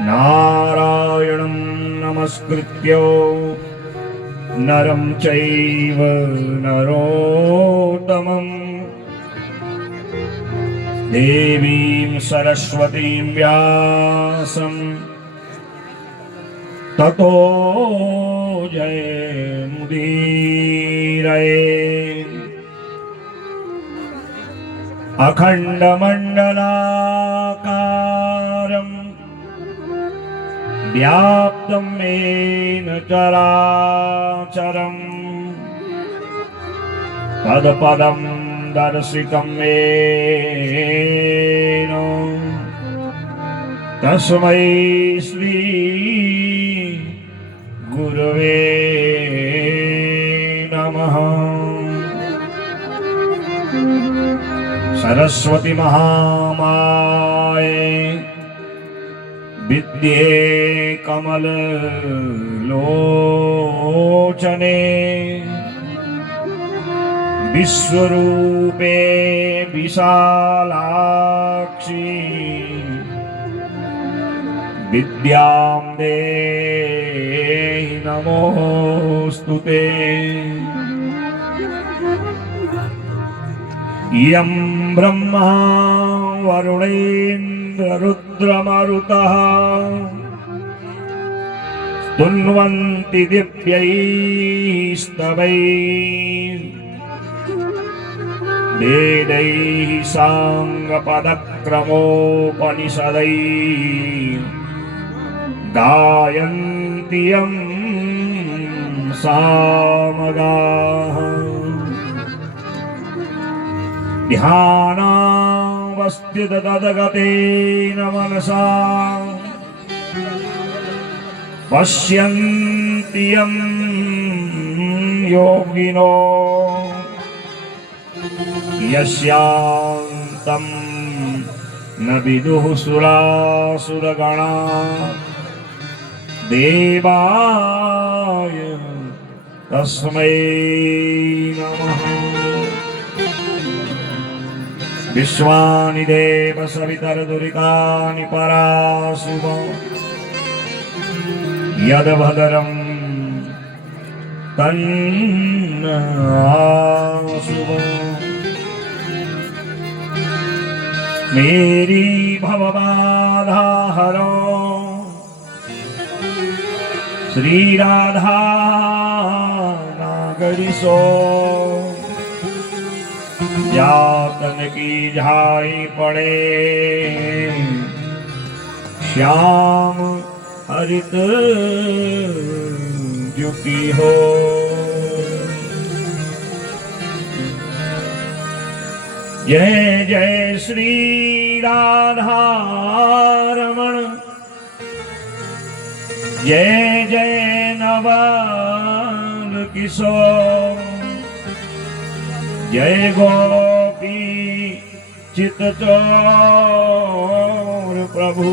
नारायणं नमस्कृत्य नरं चैव नरोत्तमम् देवीं सरस्वतीं व्यासं ततो जयमुदीरये। अखण्डमण्डलाकारं व्याप्तं येन चराचरं पदपदं दर्शितं येन तस्मै श्री गुरवे नमः। सरस्वती महामाये विद्ये कमललोचने विश्वरूपे विशालाक्षी विद्यां देहि नमोस्तुते। यं ब्रह्मा वरुणेन्द्ररुद्रमरुतः स्तुन्वन्ति दिव्यैस्तवैः वेदैः साङ्गपदक्रमोपनिषदैः गायन्ति यं सामगाः। ध्यानावस्थिततद्गतेन मनसा पश्यन्ति यं योगिनो यस्यान्तं न विदुः सुरासुरगणा देवाय तस्मै नमः। विश्वानि देव सवितरदुरितानि पराशुभ यद्भद्रं तन्नाशुभ। मेरी भवबाधा हरो श्री राधा नागरिसो जातन की झाई पड़े श्याम हरित जुकी हो। जय जय श्री राधा रमण जय जय नवल किशोर जय गोपी चित्तचोर प्रभु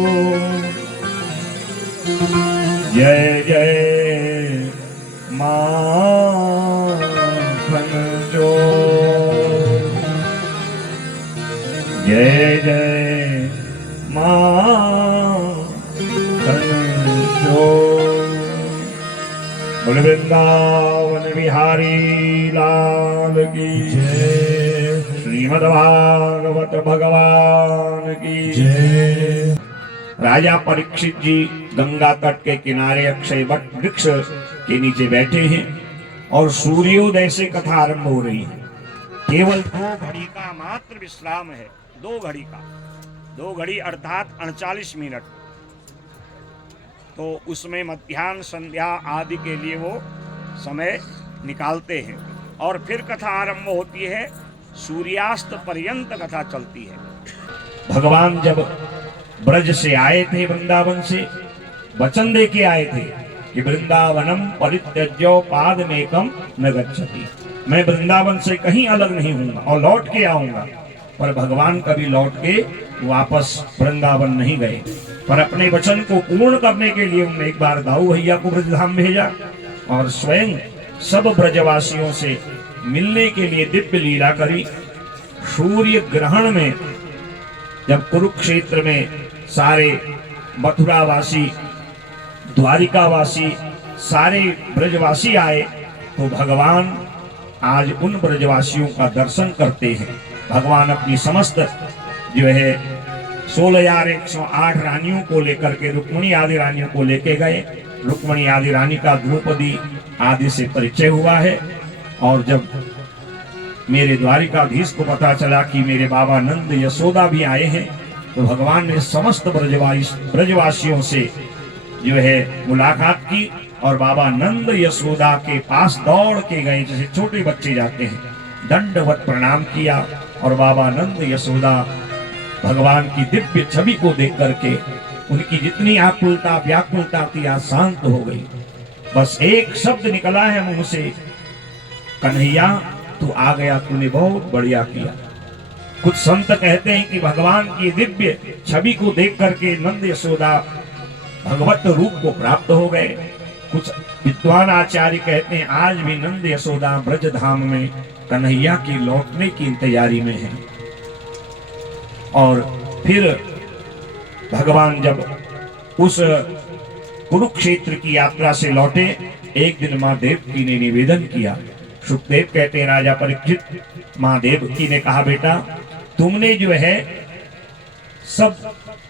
जय जय माखन चोर जय जय माखन चोर। बोल वृंदावन बिहारी लाल की जय। श्रीमद्भागवत भगवान की जय। राजा परीक्षित जी गंगा तट के किनारे अक्षय वट वृक्ष के नीचे बैठे हैं और सूर्योदय से कथा आरंभ हो रही है। केवल 2 घड़ी का मात्र विश्राम है। 2 घड़ी का 2 घड़ी अर्थात 38 मिनट। तो उसमें मध्याह्न संध्या आदि के लिए वो समय निकालते हैं और फिर कथा आरंभ होती है। सूर्यास्त पर्यंत कथा चलती है। भगवान जब ब्रज से आए थे, वृंदावन से वचन दे के आए थे कि वृंदावनम परित्यज्य पादमेकम न गच्छति, मैं वृंदावन से कहीं अलग नहीं हूंगा और लौट के आऊंगा। पर भगवान कभी लौट के वापस वृंदावन नहीं गए, पर अपने वचन को पूर्ण करने के लिए उन्होंने एक बार दाऊ भैया को ब्रजधाम भेजा और स्वयं सब ब्रजवासियों से मिलने के लिए दिव्य लीला करी। सूर्य ग्रहण में जब कुरुक्षेत्र में सारे मथुरावासी, द्वारिकावासी, सारे ब्रजवासी आए तो भगवान आज उन ब्रजवासियों का दर्शन करते हैं। भगवान अपनी समस्त जो है 16,108 रानियों को लेकर के, रुक्मिणी आदि रानियों को लेके गए। रुक्मिणी आदि रानी का द्रौपदी आदि से परिचय हुआ है। और जब मेरे द्वारिकाधीश को पता चला कि मेरे बाबा नंद यशोदा भी आए हैं, तो भगवान ने समस्त ब्रजवासियों से जो है मुलाकात की और बाबा नंद यशोदा के पास दौड़ के गए, जैसे छोटे बच्चे जाते हैं, दंडवत प्रणाम किया। और बाबा नंद यशोदा भगवान की दिव्य छवि को देख करके उनकी जितनी आकुलता व्याकुलता थी आज शांत हो गई। बस एक शब्द निकला है मुंह से, कन्हैया तू आ गया, तूने बहुत बढ़िया किया। कुछ संत कहते हैं कि भगवान की दिव्य छवि को देख करके नंद यशोदा भगवत रूप को प्राप्त हो गए। कुछ विद्वान आचार्य कहते हैं आज भी नंद यशोदा ब्रज धाम में कन्हैया की लौटने की तैयारी में है। और फिर भगवान जब उस कुरुक्षेत्र की यात्रा से लौटे, एक दिन माँ देवकी ने निवेदन किया। सुखदेव कहते हैं राजा परीक्षित, माँ देवकी ने कहा बेटा तुमने जो है सब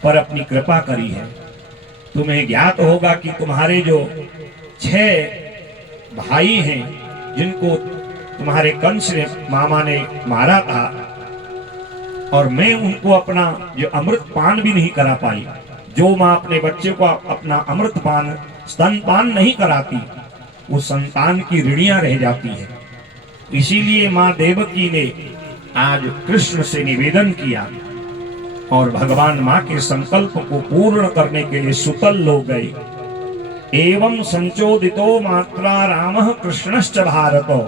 पर अपनी कृपा करी है। तुम्हें ज्ञात होगा कि तुम्हारे जो 6 भाई हैं जिनको तुम्हारे कंस ने मामा ने मारा था, और मैं उनको अपना जो अमृत पान भी नहीं करा पाई। जो माँ अपने बच्चे को अपना अमृत पान स्तनपान नहीं कराती, वो संतान की ऋणियां रह जाती है। इसीलिए माँ देवकी ने आज कृष्ण से निवेदन किया और भगवान माँ के संकल्प को पूर्ण करने के लिए सुतल लोग गए। एवं संचोदितो मात्रा रामः कृष्णश्च भारतो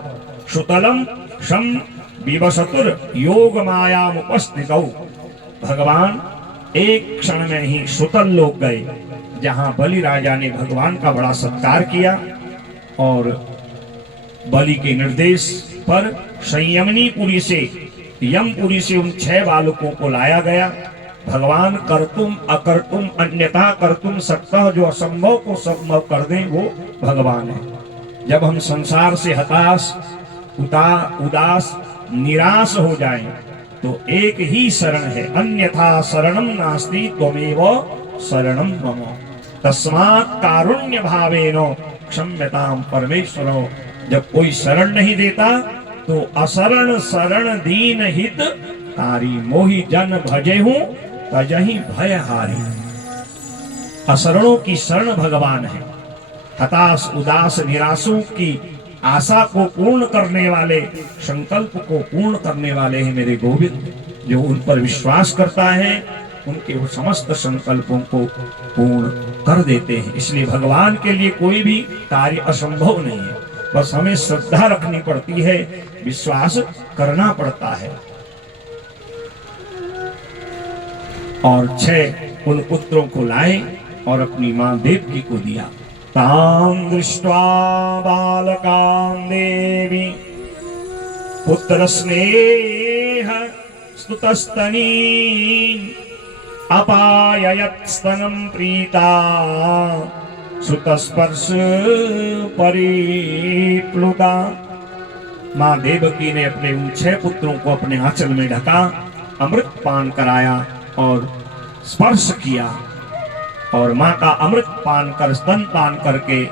सुतलम शम विवसतुर योग मायामुपस्थितौ। भगवान एक क्षण में ही सुतल लोग गए, जहां बलि राजा ने भगवान का बड़ा सत्कार किया। और बलि के निर्देश पर संयमनीपुरी से, यमपुरी से उन 6 बालकों को लाया गया। भगवान कर्तुम अकर्तुम अन्यथा कर्तुम सकता, जो असंभव को संभव कर दें वो भगवान है। जब हम संसार से हताश उदास निराश हो जाएं, तो एक ही शरण है, अन्यथा शरणम नास्ति त्वमेव शरणम मम तस्मात् कारुण्य भावेन क्षम्यताम परमेश्वरो। जब कोई शरण नहीं देता तो असरण शरण दीन हित तारी, मोहि जन भजे हूं तजहि भय हारी। असरणों की शरण भगवान है। हताश उदास निराशों की आशा को पूर्ण करने वाले, संकल्प को पूर्ण करने वाले हैं मेरे गोविंद। जो उन पर विश्वास करता है उनके वो समस्त संकल्पों को पूर्ण कर देते हैं। इसलिए भगवान के लिए कोई भी कार्य असंभव नहीं है, बस हमें श्रद्धा रखनी पड़ती है, विश्वास करना पड़ता है। और 6 उन पुत्रों को लाए और अपनी मां देवकी को दिया। तां दृष्ट्वा बालकां देवी पुत्र स्नेह स्तुतस्तनी अपाययत् स्तनं प्रीता सुतस्पर्श परिप्लुता। मां देवकी ने अपने उन 6 पुत्रों को अपने आंचल में ढका, अमृत पान कराया और स्पर्श किया। और मां का अमृत पान कर स्तन पान करके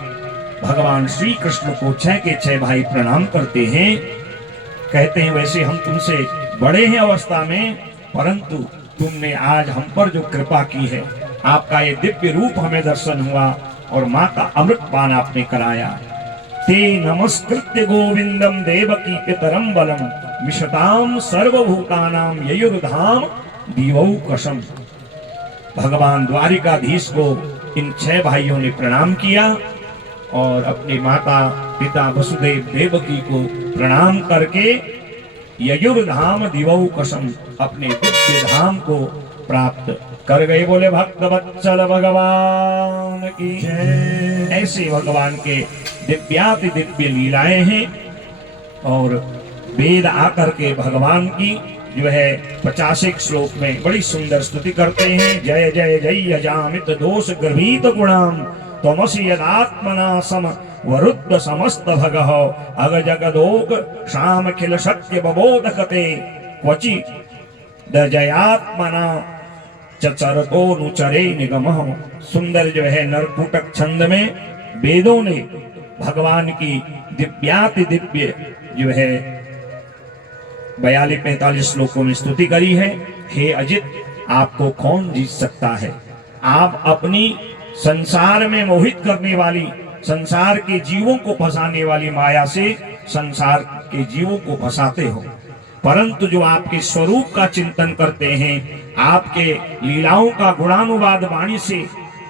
भगवान श्री कृष्ण को 6 के 6 भाई प्रणाम करते हैं। कहते हैं वैसे हम तुमसे बड़े हैं अवस्था में, परंतु तुमने आज हम पर जो कृपा की है, आपका ये दिव्य रूप हमें दर्शन हुआ और मां का अमृत पान आपने कराया। ते नमस्कृत्य गोविंदम देवकी पितरम बलम मिषताम सर्वभूतानां ययुर्धाम दिवौकशम। भगवान द्वारिकाधीश को इन 6 भाइयों ने प्रणाम किया और अपने माता पिता वसुदेव देवकी को प्रणाम करके ययुर्धाम दिवौकशम अपने दिव्य धाम को प्राप्त कर गए। बोले भक्त वत्सल भगवान की जय। ऐसे भगवान के दिव्याति दिव्य लीलाएं हैं और वेद आकर के भगवान की जो है 50 श्लोक में बड़ी सुंदर स्तुति करते हैं। जय जय जय अजामित दोष गर्भित गुणाम तमसि यदात्मना सम वरुद्ध समस्त भगः अग जगदोग शाम खिल सत्य बबोधकते क्वचि दजयात्मना चरतो नुचरे निगमः। सुंदर जो है नरकुटक छंद में वेदों ने भगवान की दिव्याति दिव्य जो है 42-45 श्लोकों में स्तुति करी है। हे अजित, आपको कौन जीत सकता है? आप अपनी संसार में मोहित करने वाली, संसार के जीवों को फंसाने वाली माया से संसार के जीवों को फंसाते हो, परंतु जो आपके स्वरूप का चिंतन करते हैं, आपके लीलाओं का गुणानुवाद वाणी से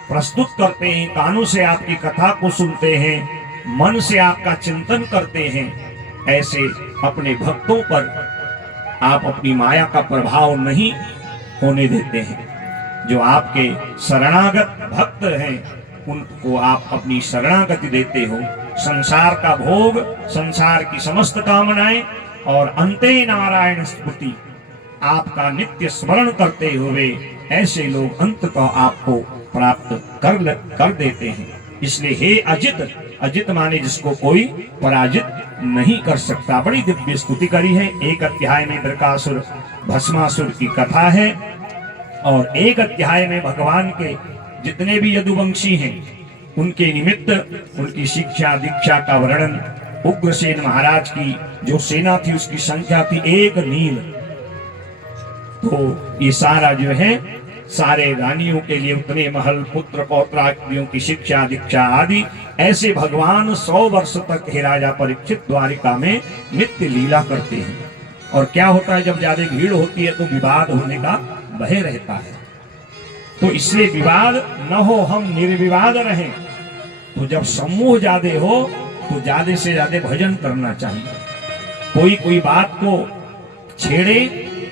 प्रस्तुत करते हैं, कानों से आपकी कथा को सुनते हैं, मन से आपका चिंतन करते हैं, ऐसे अपने भक्तों पर आप अपनी माया का प्रभाव नहीं होने देते हैं। जो आपके शरणागत भक्त हैं, उनको आप अपनी शरणागति देते हो। संसार का भोग, संसार की समस्त कामनाएं और अंते नारायण स्मृति, आपका नित्य स्मरण करते हुए ऐसे लोग अंत को आपको प्राप्त कर देते हैं। इसलिए हे अजित, अजित माने जिसको कोई पराजित नहीं कर सकता। बड़ी दिव्य स्तुति करी है। एक अध्याय में दृकासुर भस्मासुर की कथा है और एक अध्याय में भगवान के जितने भी यदुवंशी हैं उनके निमित्त उनकी शिक्षा दीक्षा का वर्णन। उग्रसेन महाराज की जो सेना थी उसकी संख्या थी 1 नील। तो ये सारा जो है सारे रानियों के लिए उतने महल, पुत्र पौत्रादियों की शिक्षा दीक्षा आदि, ऐसे भगवान 100 वर्ष तक हे राजा परीक्षित द्वारिका में नित्य लीला करते हैं। और क्या होता है, जब ज्यादा भीड़ होती है तो विवाद होने का भय रहता है। तो इसलिए विवाद न हो, हम निर्विवाद रहें। तो जब समूह ज्यादा हो तो ज्यादा से ज्यादा भजन करना चाहिए। कोई बात को छेड़े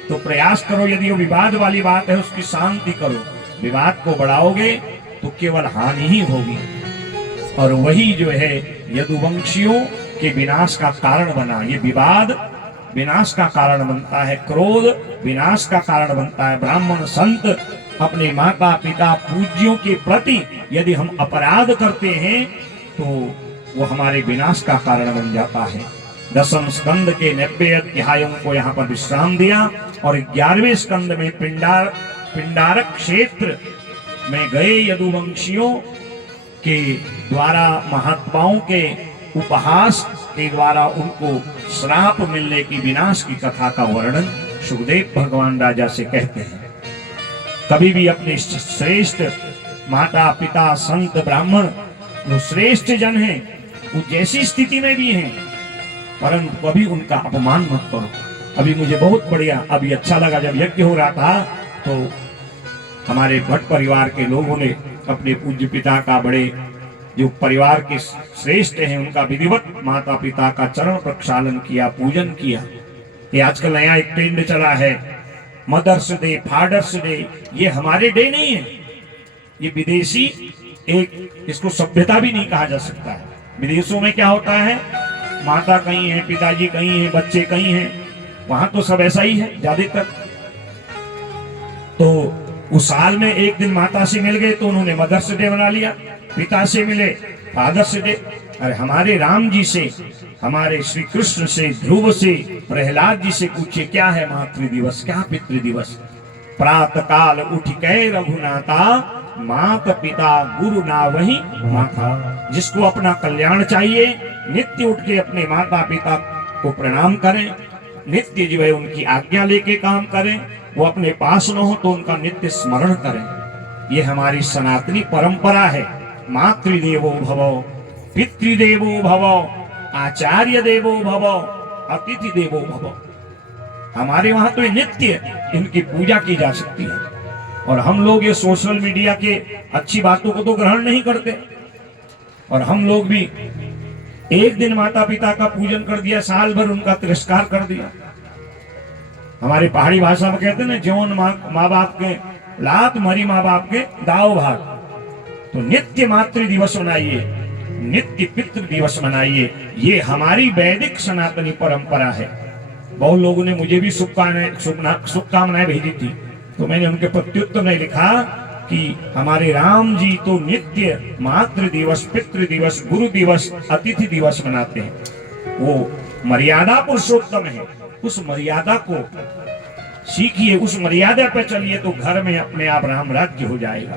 तो प्रयास करो, यदि वो विवाद वाली बात है उसकी शांति करो। विवाद को बढ़ाओगे तो केवल हानि ही होगी। और वही जो है यदुवंशियों के विनाश का कारण बना। ये विवाद विनाश का कारण बनता है, क्रोध विनाश का कारण बनता है। ब्राह्मण संत अपने माता पिता पूज्यों के प्रति यदि हम अपराध करते हैं तो वो हमारे विनाश का कारण बन जाता है। 10वें स्कंद के 90 अध्यायों को यहाँ पर विश्राम दिया और 11वें स्कंद में पिंडारक क्षेत्र में गए यदुवंशियों के द्वारा महात्माओं के उपहास के द्वारा उनको श्राप मिलने की, विनाश की कथा का वर्णन सुखदेव भगवान राजा से कहते हैं। कभी भी अपने श्रेष्ठ माता पिता संत ब्राह्मण जो श्रेष्ठ जन हैं, वो जैसी स्थिति में भी हैं, परंतु कभी उनका अपमान मत करो। अभी मुझे बहुत बढ़िया, अभी अच्छा लगा, जब यज्ञ हो रहा था तो हमारे भट्ट परिवार के लोगों ने अपने पूज्य पिता का, बड़े जो परिवार के श्रेष्ठ हैं, उनका विधिवत माता पिता का चरण प्रक्षालन किया, पूजन किया। ये आजकल नया एक ट्रेंड चला है, मदर्स डे, फादर्स डे। ये हमारे डे नहीं है, ये विदेशी एक, इसको सभ्यता भी नहीं कहा जा सकता है। विदेशों में क्या होता है, माता कहीं है, पिताजी कहीं है, बच्चे कहीं हैं, वहां तो सब ऐसा ही है ज्यादातर। तो उस साल में एक दिन माता से मिल गए तो उन्होंने मदर्स डे बना लिया, पिता से मिले फादर्स डे। अरे हमारे राम जी से, हमारे श्री कृष्ण से, ध्रुव से, प्रहलाद जी से पूछे क्या है मातृ दिवस, क्या पितृ दिवस। प्रातः काल उठ के रघुनाथा, माता पिता गुरु ना वही माथा। जिसको अपना कल्याण चाहिए, नित्य उठ के अपने माता पिता को प्रणाम करें, नित्य जो है उनकी आज्ञा लेके काम करें। वो अपने पास न हो तो उनका नित्य स्मरण करें। ये हमारी सनातनी परंपरा है। मातृदेवो भव, पितृदेवो भव, आचार्य देवो भव, अतिथि देवो भव। हमारे वहां तो नित्य इनकी पूजा की जा सकती है। और हम लोग ये सोशल मीडिया के अच्छी बातों को तो ग्रहण नहीं करते। और हम लोग भी एक दिन माता पिता का पूजन कर दिया, साल भर उनका तिरस्कार कर दिया। हमारे पहाड़ी भाषा में कहते हैं ना, जौन माँ बाप के लात, मरी माँ बाप के दाव भाग। तो नित्य मातृ दिवस मनाइए, नित्य पितृ दिवस मनाइए। ये हमारी वैदिक सनातनी परंपरा है। बहुत लोगों ने मुझे भी शुभकामनाएं भेजी थी, तो मैंने उनके प्रत्युत्तर में लिखा कि हमारे राम जी तो नित्य मातृ दिवस, पितृ दिवस, गुरु दिवस, अतिथि दिवस मनाते हैं। वो मर्यादा पुरुषोत्तम है, उस मर्यादा को सीखिए, उस मर्यादा पे चलिए, तो घर में अपने आप राम राज्य हो जाएगा।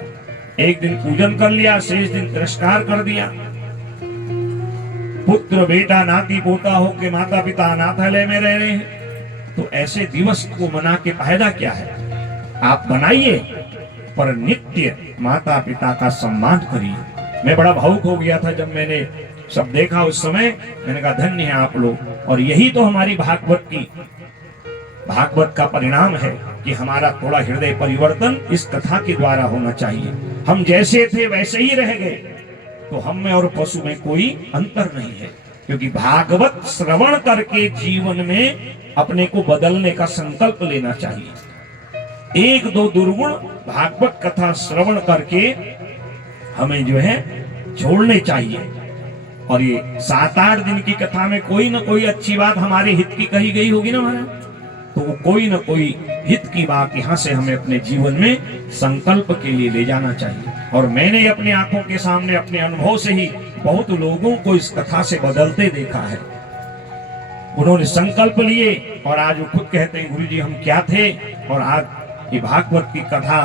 एक दिन पूजन कर लिया, शेष दिन तिरस्कार कर दिया। पुत्र बेटा नाती पोता हो के माता पिता अनाथालय में रह रहे हैं, तो ऐसे दिवस को मना के फायदा क्या है? आप बनाइए, पर नित्य माता पिता का सम्मान करिए। मैं बड़ा भावुक हो गया था जब मैंने सब देखा उस समय। मैंने कहा धन्य है आप लोग, और यही तो हमारी भागवत का परिणाम है कि हमारा थोड़ा हृदय परिवर्तन इस कथा के द्वारा होना चाहिए। हम जैसे थे वैसे ही रह गए, तो हम में और पशु में कोई अंतर नहीं है, क्योंकि भागवत श्रवण करके जीवन में अपने को बदलने का संकल्प लेना चाहिए। एक दो दुर्गुण भागवत कथा श्रवण करके हमें जो है छोड़ने चाहिए। और ये 7-8 दिन की कथा में कोई ना कोई अच्छी बात हमारे हित की कही गई होगी ना महाराज, तो वो कोई ना कोई हित की बात यहाँ से हमें अपने जीवन में संकल्प के लिए ले जाना चाहिए। और मैंने अपनी आंखों के सामने अपने अनुभव से ही बहुत लोगों को इस कथा से बदलते देखा है। उन्होंने संकल्प लिए और आज वो खुद कहते हैं गुरु जी हम क्या थे, और आज ये भागवत की कथा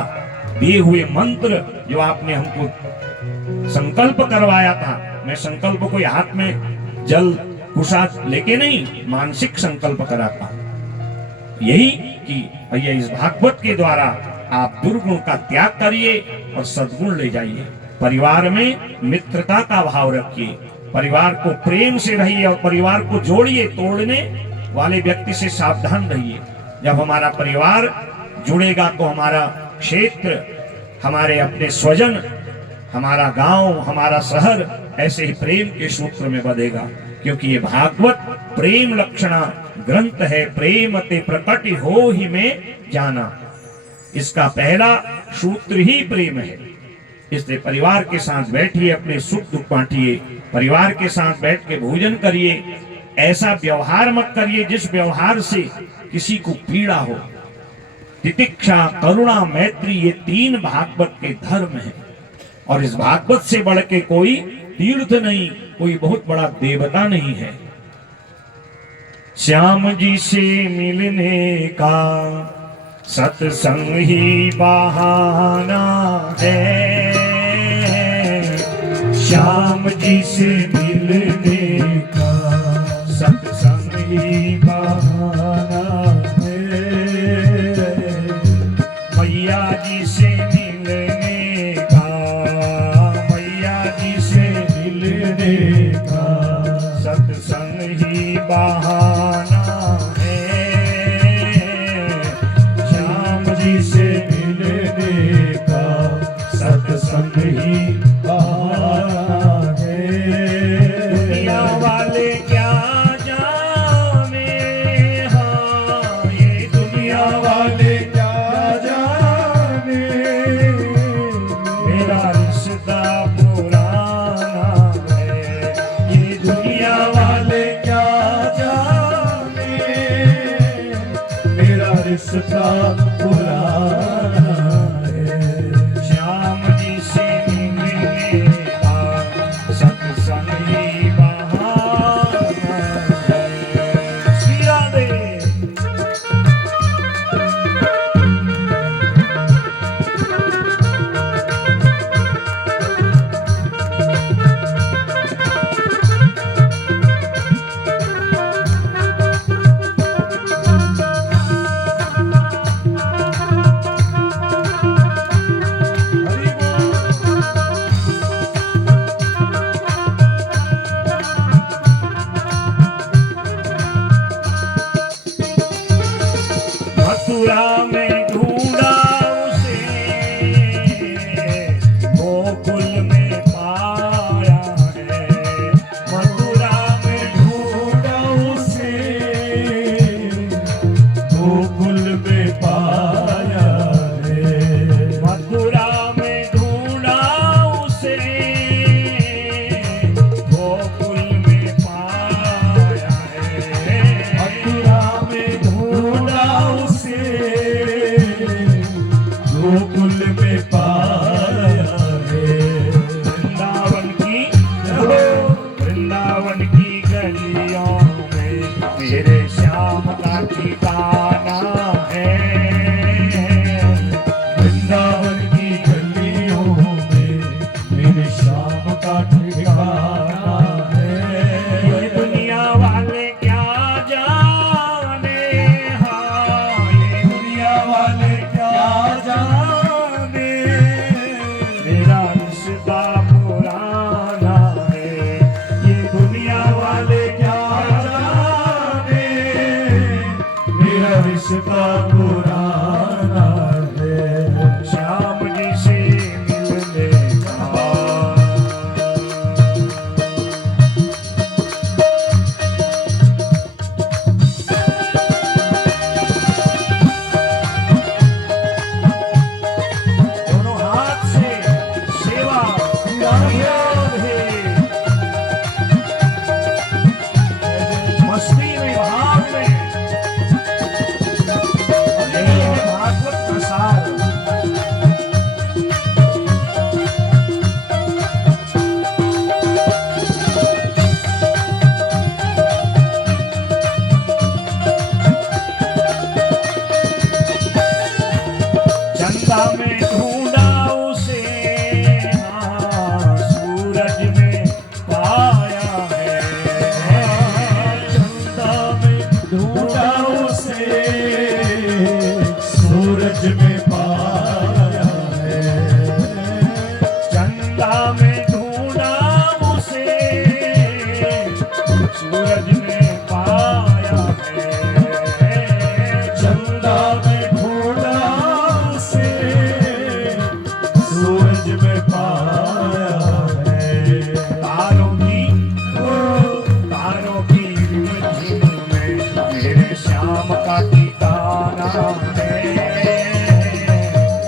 दिए हुए मंत्र जो आपने हमको संकल्प करवाया था, मैं संकल्प कोई हाथ में जल कुशा लेके नहीं, मानसिक संकल्प कराता यही कि भैया इस भागवत के द्वारा आप दुर्गुण का त्याग करिए और सद्गुण ले जाइए। परिवार में मित्रता का भाव रखिए, परिवार को प्रेम से रहिए और परिवार को जोड़िए। तोड़ने वाले व्यक्ति से सावधान रहिए। जब हमारा परिवार जुड़ेगा तो हमारा क्षेत्र, हमारे अपने स्वजन, हमारा गांव, हमारा शहर ऐसे ही प्रेम के सूत्र में बंधेगा। क्योंकि ये भागवत प्रेम लक्षणा ग्रंथ है, प्रेम ते प्रकट हो ही में जाना। इसका पहला सूत्र ही प्रेम है। इसलिए परिवार के साथ बैठिए, अपने सुख दुख बांटिए, परिवार के साथ बैठ के भोजन करिए। ऐसा व्यवहार मत करिए जिस व्यवहार से किसी को पीड़ा हो। तितिक्षा, करुणा, मैत्री ये 3 भागवत के धर्म हैं, और इस भागवत से बढ़ के कोई तीर्थ नहीं, कोई बहुत बड़ा देवता नहीं है। श्याम जी से मिलने का सत्संग ही बहाना है, श्याम जी से मिलने का सत्संग ही बहाना है, मैया जी से मिलने का, मैया जी से मिलने का सत्संग ही बहाना है, श्याम जी से मिलने का सत्संग ही बहाना है। दुनिया वाले क्या जाने, हाँ ये दुनिया वाले क्या जाने, मेरा रिश्ता पुराना है। ये दुनिया वाले क्या जाने, मेरा रिश्ता पुराना है। श्याम जी से मिलने का सत्संग ही बहाना है। श्री राधे। रिश्ता पुराना है, ये दुनिया वाले क्या जाने, मेरा रिश्ता पुराना है श्याम जी से मिलने का। दोनों हाथ से सेवा मस्ती में भाव में भागवत प्रसार। चंदा में ढूंढा उसे, हाँ, सूरज में पाया है। चंदा में ढूंढा उसे, सूरज में पाया है। चंदा में ढूंढा उसे, सूरज में पाया है। चंदा में ढूंढा उसे, सूरज में पाया है। तारों की रिमझिम में मेरे श्याम का ठिकाना है।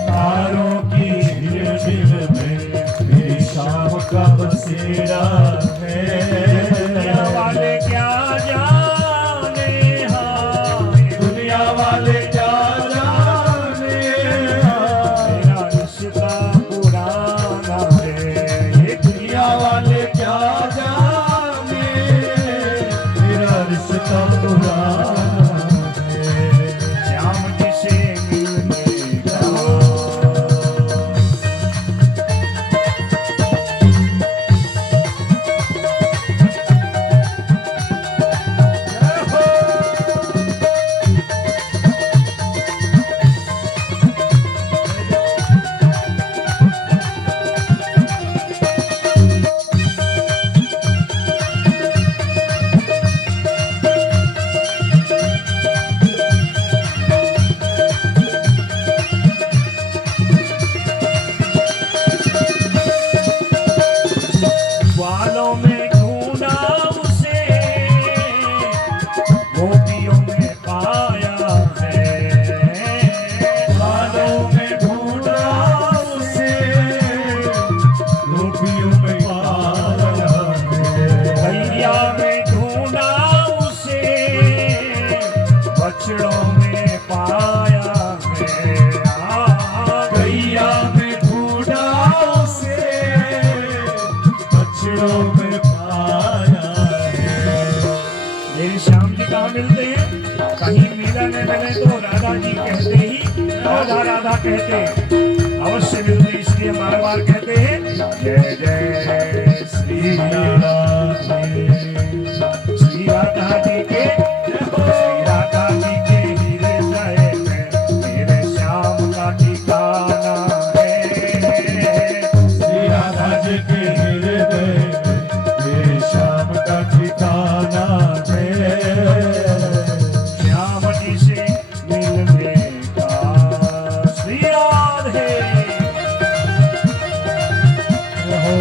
तारों की रिमझिम में मेरी शाम का बसेरा है। दुनिया वाले क्या जाने, हाँ, दुनिया वाले क्या जाने, मेरा रिश्ता पुराना है। ये दुनिया वाले क्या जाने, मेरा रिश्ता पुराना है। श्याम जी से मिलने का। ग्वालों में ढूंढा उसे, गोपियों में पाया है। बालों में ढूंढा उसे, गोपियों में पाया है। भैया में ढूंढा उसे, बछड़ों में पाया है। गैया में ढूंढा उसे, बछड़ों में पाया है। मेरे श्याम जी कहाँ मिलते हैं? कहीं मीरा ने मिले तो राधा जी कहते ही राधा राधा कहते अवश्य मिलते, इसलिए बार बार कहते हैं जय जय श्री राधा। श्री राधा जी के श्री राधा जी के हृदय में मेरे श्याम का ठिकाना है। श्री राधा जी के हृदय में मेरे श्याम का ठिकाना है। श्याम जी से मिलने का। श्री राधे। हो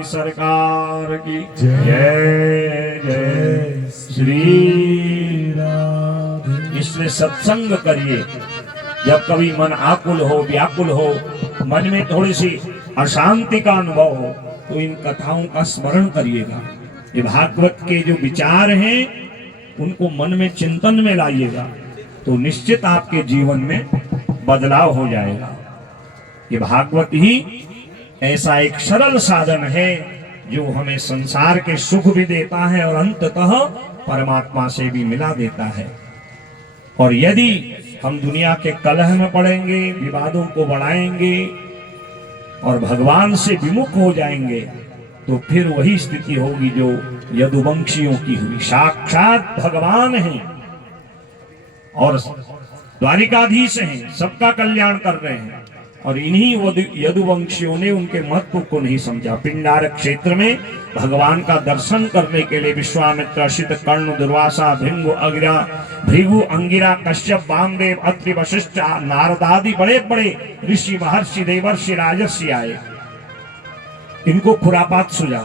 की सरकार की जय। जय जय श्री राधे। इसलिए सत्संग करिए। जब कभी मन आकुल हो, व्याकुल हो, मन में थोड़ी सी अशांति का अनुभव हो, तो इन कथाओं का स्मरण करिएगा। ये भागवत के जो विचार हैं उनको मन में चिंतन में लाइएगा, तो निश्चित आपके जीवन में बदलाव हो जाएगा। ये भागवत ही ऐसा एक सरल साधन है जो हमें संसार के सुख भी देता है और अंततः परमात्मा से भी मिला देता है। और यदि हम दुनिया के कलह में पड़ेंगे, विवादों को बढ़ाएंगे और भगवान से विमुख हो जाएंगे, तो फिर वही स्थिति होगी जो यदुवंशियों की हुई। साक्षात भगवान हैं और द्वारिकाधीश हैं, सबका कल्याण कर रहे हैं, और इन्हीं यदुवंशियों ने उनके महत्व को नहीं समझा। पिंडारक क्षेत्र में भगवान का दर्शन करने के लिए विश्वामित्र, असित, कर्ण, दुर्वासा, भृगु, अंगिरा, कश्यप, वामदेव, अत्रि, वशिष्ठ, नारद आदि बड़े बड़े ऋषि, महर्षि, देवर्षि, राजर्षि आए। इनको खुरापात सुझा।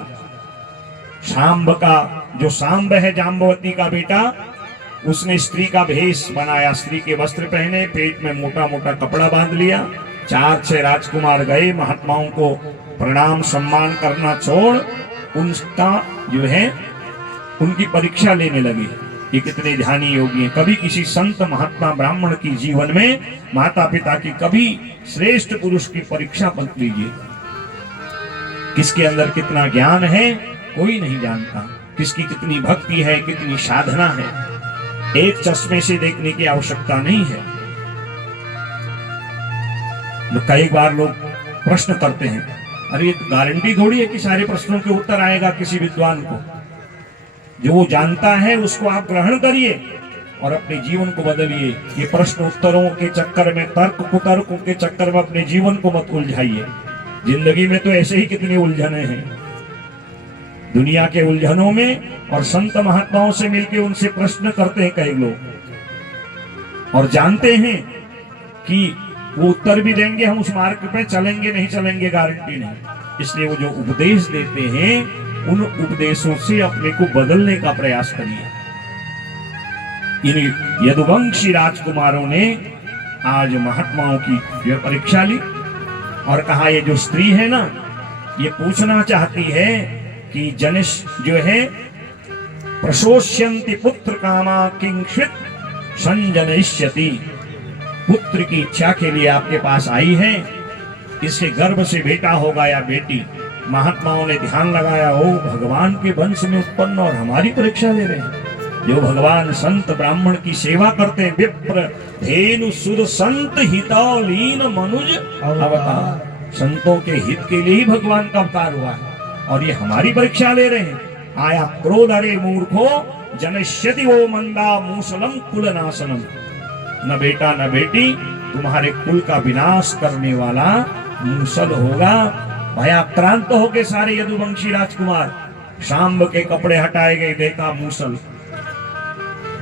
शांब का जो शांब है, जाम्बवती का बेटा, उसने स्त्री का भेष बनाया, स्त्री के वस्त्र पहने, पेट में मोटा मोटा कपड़ा बांध लिया। 4-6 राजकुमार गए, महात्माओं को प्रणाम सम्मान करना छोड़ उनका जो है उनकी परीक्षा लेने लगे। ये कितने ध्यानी योगी हैं। कभी किसी संत महात्मा ब्राह्मण की जीवन में माता पिता की, कभी श्रेष्ठ पुरुष की परीक्षा मत लीजिए। किसके अंदर कितना ज्ञान है कोई नहीं जानता, किसकी कितनी भक्ति है, कितनी साधना है। एक चश्मे से देखने की आवश्यकता नहीं है। कई बार लोग प्रश्न करते हैं, अरे ये गारंटी थोड़ी है कि सारे प्रश्नों के उत्तर आएगा किसी विद्वान को। जो वो जानता है उसको आप ग्रहण करिए और अपने जीवन को बदलिए। ये प्रश्न उत्तरों के चक्कर में, तर्क कुतर्कों के चक्कर में अपने जीवन को मत उलझाइए। जिंदगी में तो ऐसे ही कितनी उलझने हैं दुनिया के उलझनों में, और संत महात्माओं से मिलकर उनसे प्रश्न करते हैं कई लोग और जानते हैं कि वो उत्तर भी देंगे, हम उस मार्ग पे चलेंगे नहीं चलेंगे गारंटी नहीं। इसलिए वो जो उपदेश देते हैं उन उपदेशों से अपने को बदलने का प्रयास करिए। इन यदुवंशी राजकुमारों ने आज महात्माओं की परीक्षा ली और कहा, ये जो स्त्री है ना, ये पूछना चाहती है कि जनिष जो है प्रशोष्यन्ति पुत्र कामा किंचित संजनयिष्यति। पुत्र की इच्छा के लिए आपके पास आई है, इसके गर्भ से बेटा होगा या बेटी। महात्माओं ने ध्यान लगाया, हो भगवान के वंश में उत्पन्न और हमारी परीक्षा ले रहे हैं। जो भगवान संत ब्राह्मण की सेवा करते हैं, विप्र धेनु सुर संत हितौलीन मनुज अवतार। संतों के हित के लिए ही भगवान का अवतार हुआ है और ये हमारी परीक्षा ले रहे हैं। आया क्रोध, अरे मूर्खो जनश्यति वो मंदा मूसलम कुल नाशनम। न बेटा न बेटी, तुम्हारे कुल का विनाश करने वाला मूसल होगा। भयाक्रांत होके सारे यदुवंशी राजकुमार, शांब के कपड़े हटाए गए, देखा मूसल।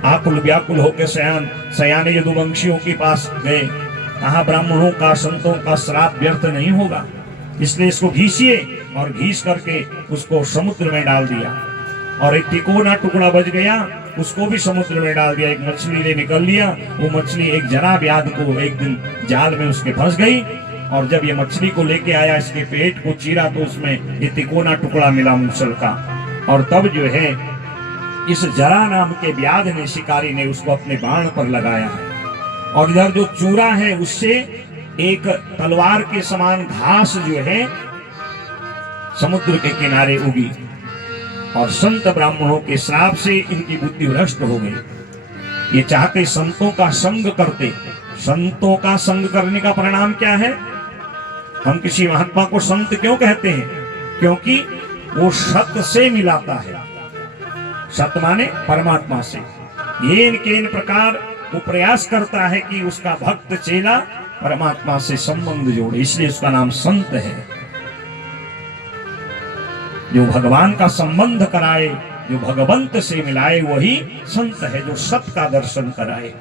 आकुल व्याकुल होके सयाने यदुवंशियों के पास गए, कहा ब्राह्मणों का, संतों का श्राप व्यर्थ नहीं होगा, इसलिए इसको घीसिए, और घीस करके उसको समुद्र में डाल दिया। और एक तिकोना टुकड़ा बच गया, उसको भी समुद्र में डाल दिया। एक मछली ने निकल लिया, वो मछली एक जरा व्याध को एक दिन जाल में उसके फंस गई, और जब ये मछली को लेके आया, इसके पेट को चीरा तो उसमें ये तिकोना टुकड़ा मिला मूसल का। और तब जो है इस जरा नाम के व्याध ने, शिकारी ने उसको अपने बाण पर लगाया है, और इधर जो चूरा है उससे एक तलवार के समान घास जो है समुद्र के किनारे उगी, और संत ब्राह्मणों के श्राप से इनकी बुद्धि भ्रष्ट हो गई। ये चाहते संतों का संग करते। संतों का संग करने का परिणाम क्या है? हम किसी महात्मा को संत क्यों कहते हैं? क्योंकि वो सत से मिलाता है। सत माने परमात्मा से। ये इनके इन प्रकार वो प्रयास करता है कि उसका भक्त चेला परमात्मा से संबंध जोड़े, इसलिए उसका नाम संत है। जो भगवान का संबंध कराए, जो भगवंत से मिलाए, वही संत है, जो सत का दर्शन कराए।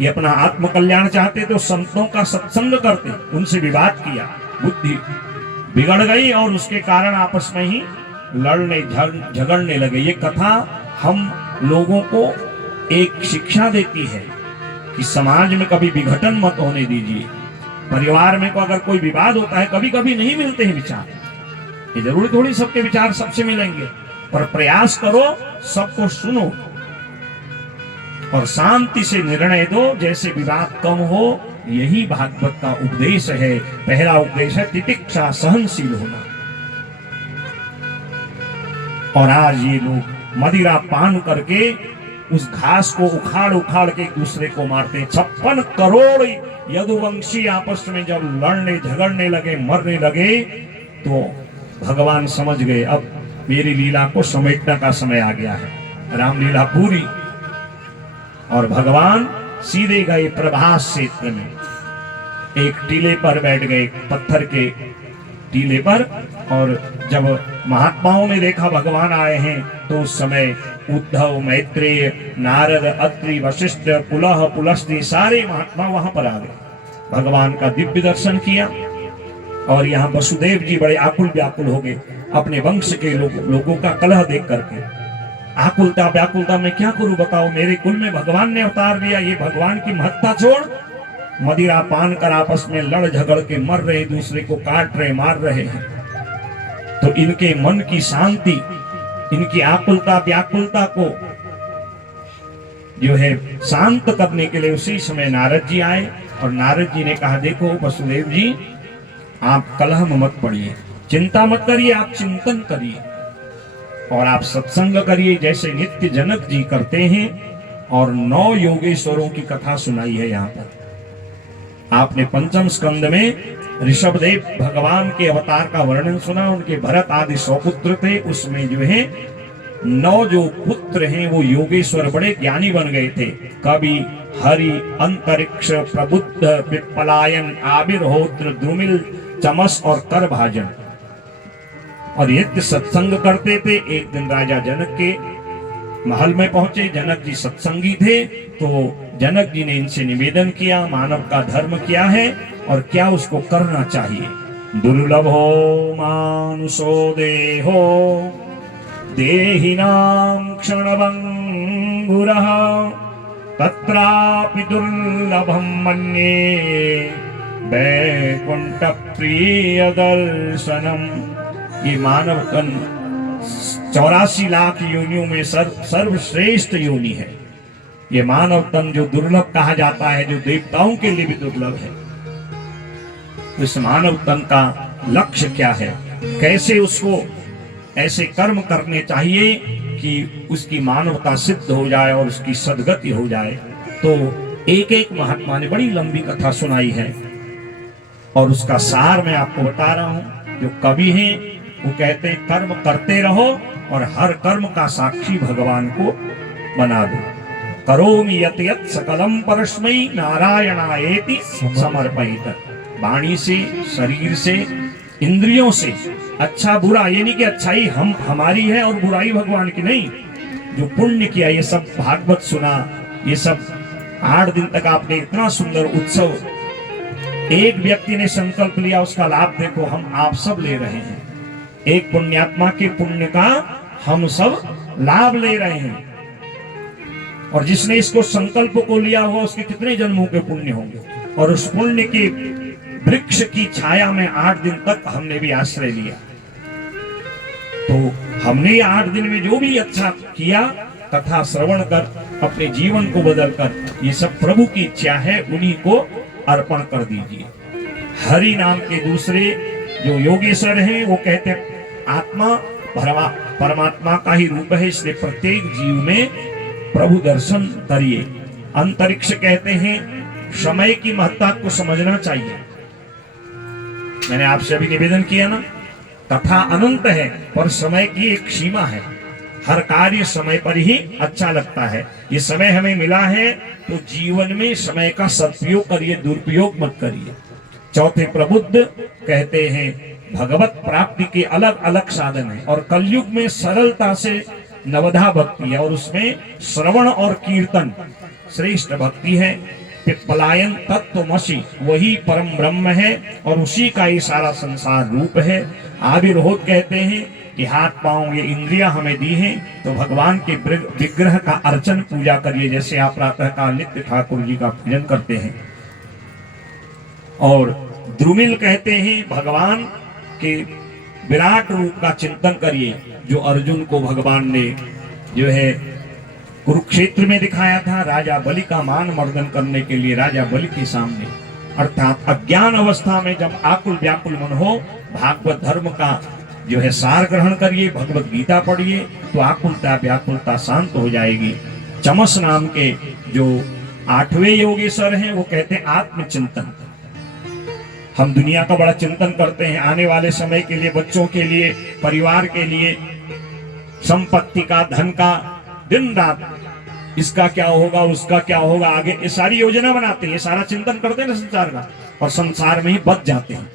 ये अपना आत्म कल्याण चाहते तो संतों का सत्संग करते, उनसे विवाद किया, बुद्धि बिगड़ गई और उसके कारण आपस में ही लड़ने झगड़ने लगे। ये कथा हम लोगों को एक शिक्षा देती है कि समाज में कभी विघटन मत होने दीजिए। परिवार में को अगर कोई विवाद होता है, कभी कभी नहीं मिलते हैं विचार, ये जरूरी थोड़ी सबके विचार सबसे मिलेंगे, पर प्रयास करो सबको सुनो और शांति से निर्णय दो, जैसे विवाद कम हो। यही भागवत का उपदेश है। पहला उपदेश है तितिक्षा, सहनशील होना। और आज ये लोग मदिरा पान करके उस घास को उखाड़ उखाड़ के एक दूसरे को मारते। 56 करोड़ यदुवंशी आपस में जब लड़ने झगड़ने लगे, मरने लगे, तो भगवान समझ गए अब मेरी लीला को समेटने का समय आ गया है, रामलीला पूरी। और भगवान सीधे गए प्रभास क्षेत्र में, एक टीले पर बैठ गए, पत्थर के टीले पर। और जब महात्माओं ने देखा भगवान आए हैं, तो उस समय उद्धव, मैत्रेय, नारद, अत्रि, वशिष्ठ, पुलह, पुलस्त्य सारे महात्मा वहां पर आ गए। भगवान का दिव्य दर्शन किया। और यहाँ वसुदेव जी बड़े आकुल व्याकुल हो गए अपने वंश के लोगों का कलह देख करके। आकुलता व्याकुलता मैं क्या करूं बताओ, मेरे कुल में भगवान ने अवतार लिया, ये भगवान की महत्ता छोड़ मदिरा पान कर आपस में लड़ झगड़ के मर रहे, दूसरे को काट रहे, मार रहे हैं। तो इनके मन की शांति, इनकी आकुलता व्याकुलता को जो है शांत करने के लिए उसी समय नारद जी आए। और नारद जी ने कहा, देखो वसुदेव जी, आप कलह में मत पड़िए, चिंता मत करिए, आप चिंतन करिए और आप सत्संग करिए, जैसे नित्य जनक जी करते हैं। और 9 योगेश्वरों की कथा सुनाई है यहाँ पर। आपने पंचम स्कंद में ऋषभदेव भगवान के अवतार का वर्णन सुना। उनके भरत आदि 100 पुत्र थे, उसमें जो है 9 जो पुत्र हैं वो योगेश्वर बड़े ज्ञानी बन गए थे। कवि, हरि, अंतरिक्ष, प्रबुद्ध, विपलायन, आविर्होत्र, द्रुमिल, चमस और करभाजन। और यज्ञ सत्संग करते थे। एक दिन राजा जनक के महल में पहुंचे, जनक जी सत्संगी थे, तो जनक जी ने इनसे निवेदन किया, मानव का धर्म क्या है और क्या उसको करना चाहिए। दुर्लभो मानुषो देहो देहिनां क्षणभंगुरः तत्रापि दुर्लभं मन्ये वैकुंठ प्रिय दर्शनम। ये मानव तन 84 लाख योनियों में सर्वश्रेष्ठ योनि है। ये मानव तन जो दुर्लभ कहा जाता है, जो देवताओं के लिए भी दुर्लभ है। इस मानव तन का लक्ष्य क्या है, कैसे उसको ऐसे कर्म करने चाहिए कि उसकी मानवता सिद्ध हो जाए और उसकी सद्गति हो जाए। तो एक एक महात्मा ने बड़ी लंबी कथा सुनाई है और उसका सार मैं आपको बता रहा हूं। जो कवि हैं वो कहते हैं, कर्म करते रहो और हर कर्म का साक्षी भगवान को बना दो। करोमि यत् यत् सकलम परस्मै नारायणायेति समर्पयित। वाणी से, शरीर से, इंद्रियों से, अच्छा बुरा, ये नहीं कि अच्छाई हमारी है और बुराई भगवान की नहीं। जो पुण्य किया, ये सब भागवत सुना, ये सब 8 दिन तक आपने इतना सुंदर उत्सव, एक व्यक्ति ने संकल्प लिया, उसका लाभ देखो हम आप सब ले रहे हैं। एक पुण्यात्मा के पुण्य का हम सब लाभ ले रहे हैं। और जिसने इसको संकल्प को लिया हुआ, उसके कितने जन्मों के पुण्य होंगे। और उस पुण्य के वृक्ष की छाया में 8 दिन तक हमने भी आश्रय लिया। तो हमने 8 दिन में जो भी अच्छा किया, कथा श्रवण कर अपने जीवन को बदल कर, ये सब प्रभु की इच्छा है, उन्हीं को अर्पण कर दीजिए। हरि नाम के दूसरे जो योगेश्वर हैं वो कहते हैं आत्मा परमात्मा का ही रूप है, इसलिए प्रत्येक जीव में प्रभु दर्शन करिए। अंतरिक्ष कहते हैं समय की महत्ता को समझना चाहिए। मैंने आपसे अभी निवेदन किया ना, कथा अनंत है पर समय की एक सीमा है। हर कार्य समय पर ही अच्छा लगता है। ये समय हमें मिला है तो जीवन में समय का सदुपयोग करिए, दुरुपयोग मत करिए। चौथे प्रबुद्ध कहते हैं भगवत प्राप्ति के अलग अलग साधन है और कलयुग में सरलता से नवधा भक्ति है और उसमें श्रवण और कीर्तन श्रेष्ठ भक्ति है। पलायन तत्वमसि वही परम ब्रह्म है और उसी का ये सारा संसार रूप है। आविर्भूत कहते हैं कि हाथ पांव ये इंद्रियां हमें दी हैं, तो भगवान के विग्रह का अर्चन पूजा करिए, जैसे आप प्रातः काल नित्य ठाकुर जी का पूजन करते हैं। और द्रुमिल कहते हैं भगवान के विराट रूप का चिंतन करिए, जो अर्जुन को भगवान ने जो है कुरुक्षेत्र में दिखाया था, राजा बलि का मान मर्दन करने के लिए राजा बलि के सामने। अर्थात अज्ञान अवस्था में जब आकुल व्याकुल मन हो, भागवत धर्म का जो है सार ग्रहण करिए, भगवत गीता पढ़िए, तो आकुलता व्याकुलता शांत हो जाएगी। चमस नाम के जो 8वें योगेश्वर हैं, वो कहते हैं आत्मचिंतन। हम दुनिया का बड़ा चिंतन करते हैं, आने वाले समय के लिए, बच्चों के लिए, परिवार के लिए, संपत्ति का, धन का, दिन रात इसका क्या होगा, उसका क्या होगा, आगे ये सारी योजना बनाते हैं, ये सारा चिंतन करते हैं ना संसार का, और संसार में ही बच जाते हैं।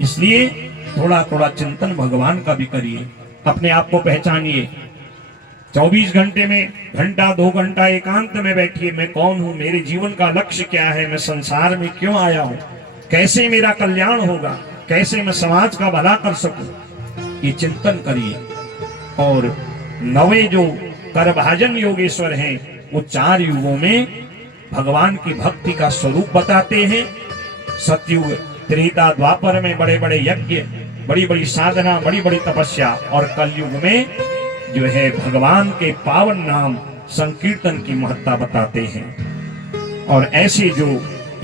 इसलिए थोड़ा थोड़ा चिंतन भगवान का भी करिए, अपने आप को पहचानिए। 24 घंटे में घंटा 2 घंटा एकांत में बैठिए, मैं कौन हूं, मेरे जीवन का लक्ष्य क्या है, मैं संसार में क्यों आया हूं, कैसे मेरा कल्याण होगा, कैसे मैं समाज का भला कर सकूं, ये चिंतन करिए। और 9वें जो करभाजन योगेश्वर हैं, वो 4 युगों में भगवान की भक्ति का स्वरूप बताते हैं। सतयुग, त्रेता, द्वापर में बड़े बड़े यज्ञ, बड़ी बड़ी साधना, बड़ी बड़ी तपस्या, और कलयुग में जो है भगवान के पावन नाम संकीर्तन की महत्ता बताते हैं। और ऐसे जो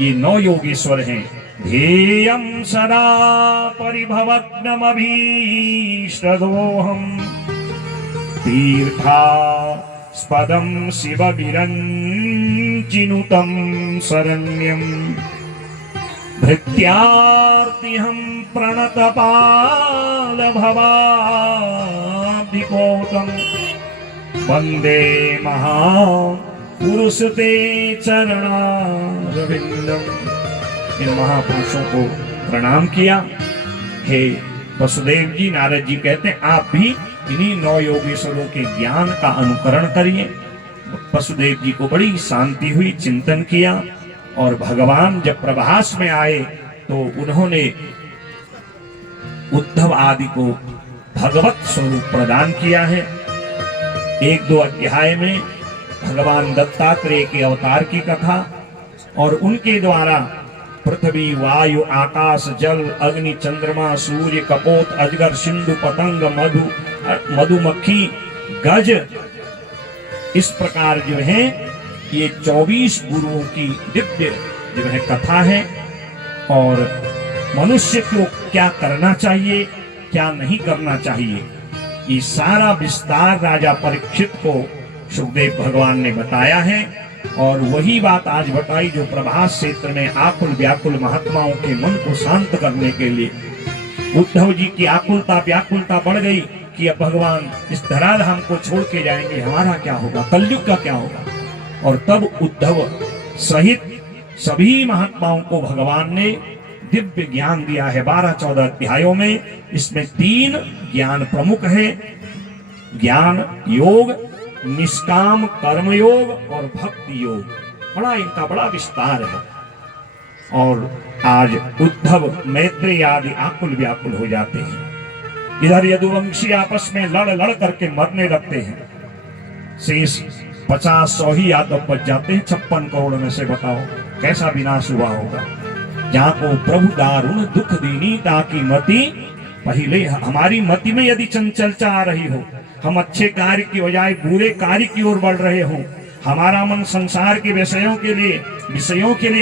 ये 9 योगेश्वर हैं, ध्येयं सदा परिभवग्नमभीष्टदोहम् तीर्थास्पदं शिवविरञ्चिनुतं शरण्यं भृत्यार्तिहं प्रणतपालभवाब्धिपोतं वन्दे महापुरुषते चरणारविन्दम्। इन महापुरुषों को प्रणाम किया। हे वसुदेव जी, नारद जी कहते हैं आप भी इन्हीं 9 योगेश्वरों के ज्ञान का अनुकरण करिए। वसुदेव जी को बड़ी शांति हुई, चिंतन किया, और भगवान जब प्रभास में आए तो उन्होंने उद्धव आदि को भगवत स्वरूप प्रदान किया है। 1-2 अध्याय में भगवान दत्तात्रेय के अवतार की कथा, और उनके द्वारा पृथ्वी, वायु, आकाश, जल, अग्नि, चंद्रमा, सूर्य, कपोत, अजगर, सिंधु, पतंग, मधुमक्खी, गज, इस प्रकार जो है ये 24 गुरुओं की दिव्य जो है कथा है। और मनुष्य को क्या करना चाहिए, क्या नहीं करना चाहिए, ये सारा विस्तार राजा परीक्षित को सुखदेव भगवान ने बताया है। और वही बात आज बताई जो प्रभास क्षेत्र में आकुल व्याकुल महात्माओं के मन को शांत करने के लिए। उद्धव जी की आकुलता व्याकुलता बढ़ गई कि अब भगवान इस धराधाम को छोड़ के जाएंगे, हमारा क्या होगा, कलयुग का क्या होगा। और तब उद्धव सहित सभी महात्माओं को भगवान ने दिव्य ज्ञान दिया है 12-14 अध्यायों में। इसमें 3 ज्ञान प्रमुख है, ज्ञान योग, निष्काम कर्म योग और भक्ति योग। बड़ा इनका बड़ा विस्तार है। और आज उद्धव, मैत्रेय आदि आकुल व्याकुल हो जाते हैं। इधर यदुवंशी आपस में लड़ करके मरने लगते हैं। शेष 50-100 ही यादव बच जाते हैं 56 करोड़ में से। बताओ कैसा विनाश हुआ होगा। जहाँ को प्रभु दारुण दुख दीनी ताकि मति पहले, हमारी मति में यदि चंचलता आ रही हो, हम अच्छे कार्य की बजाय बुरे कार्य की ओर बढ़ रहे हो, हमारा मन संसार के विषयों के लिए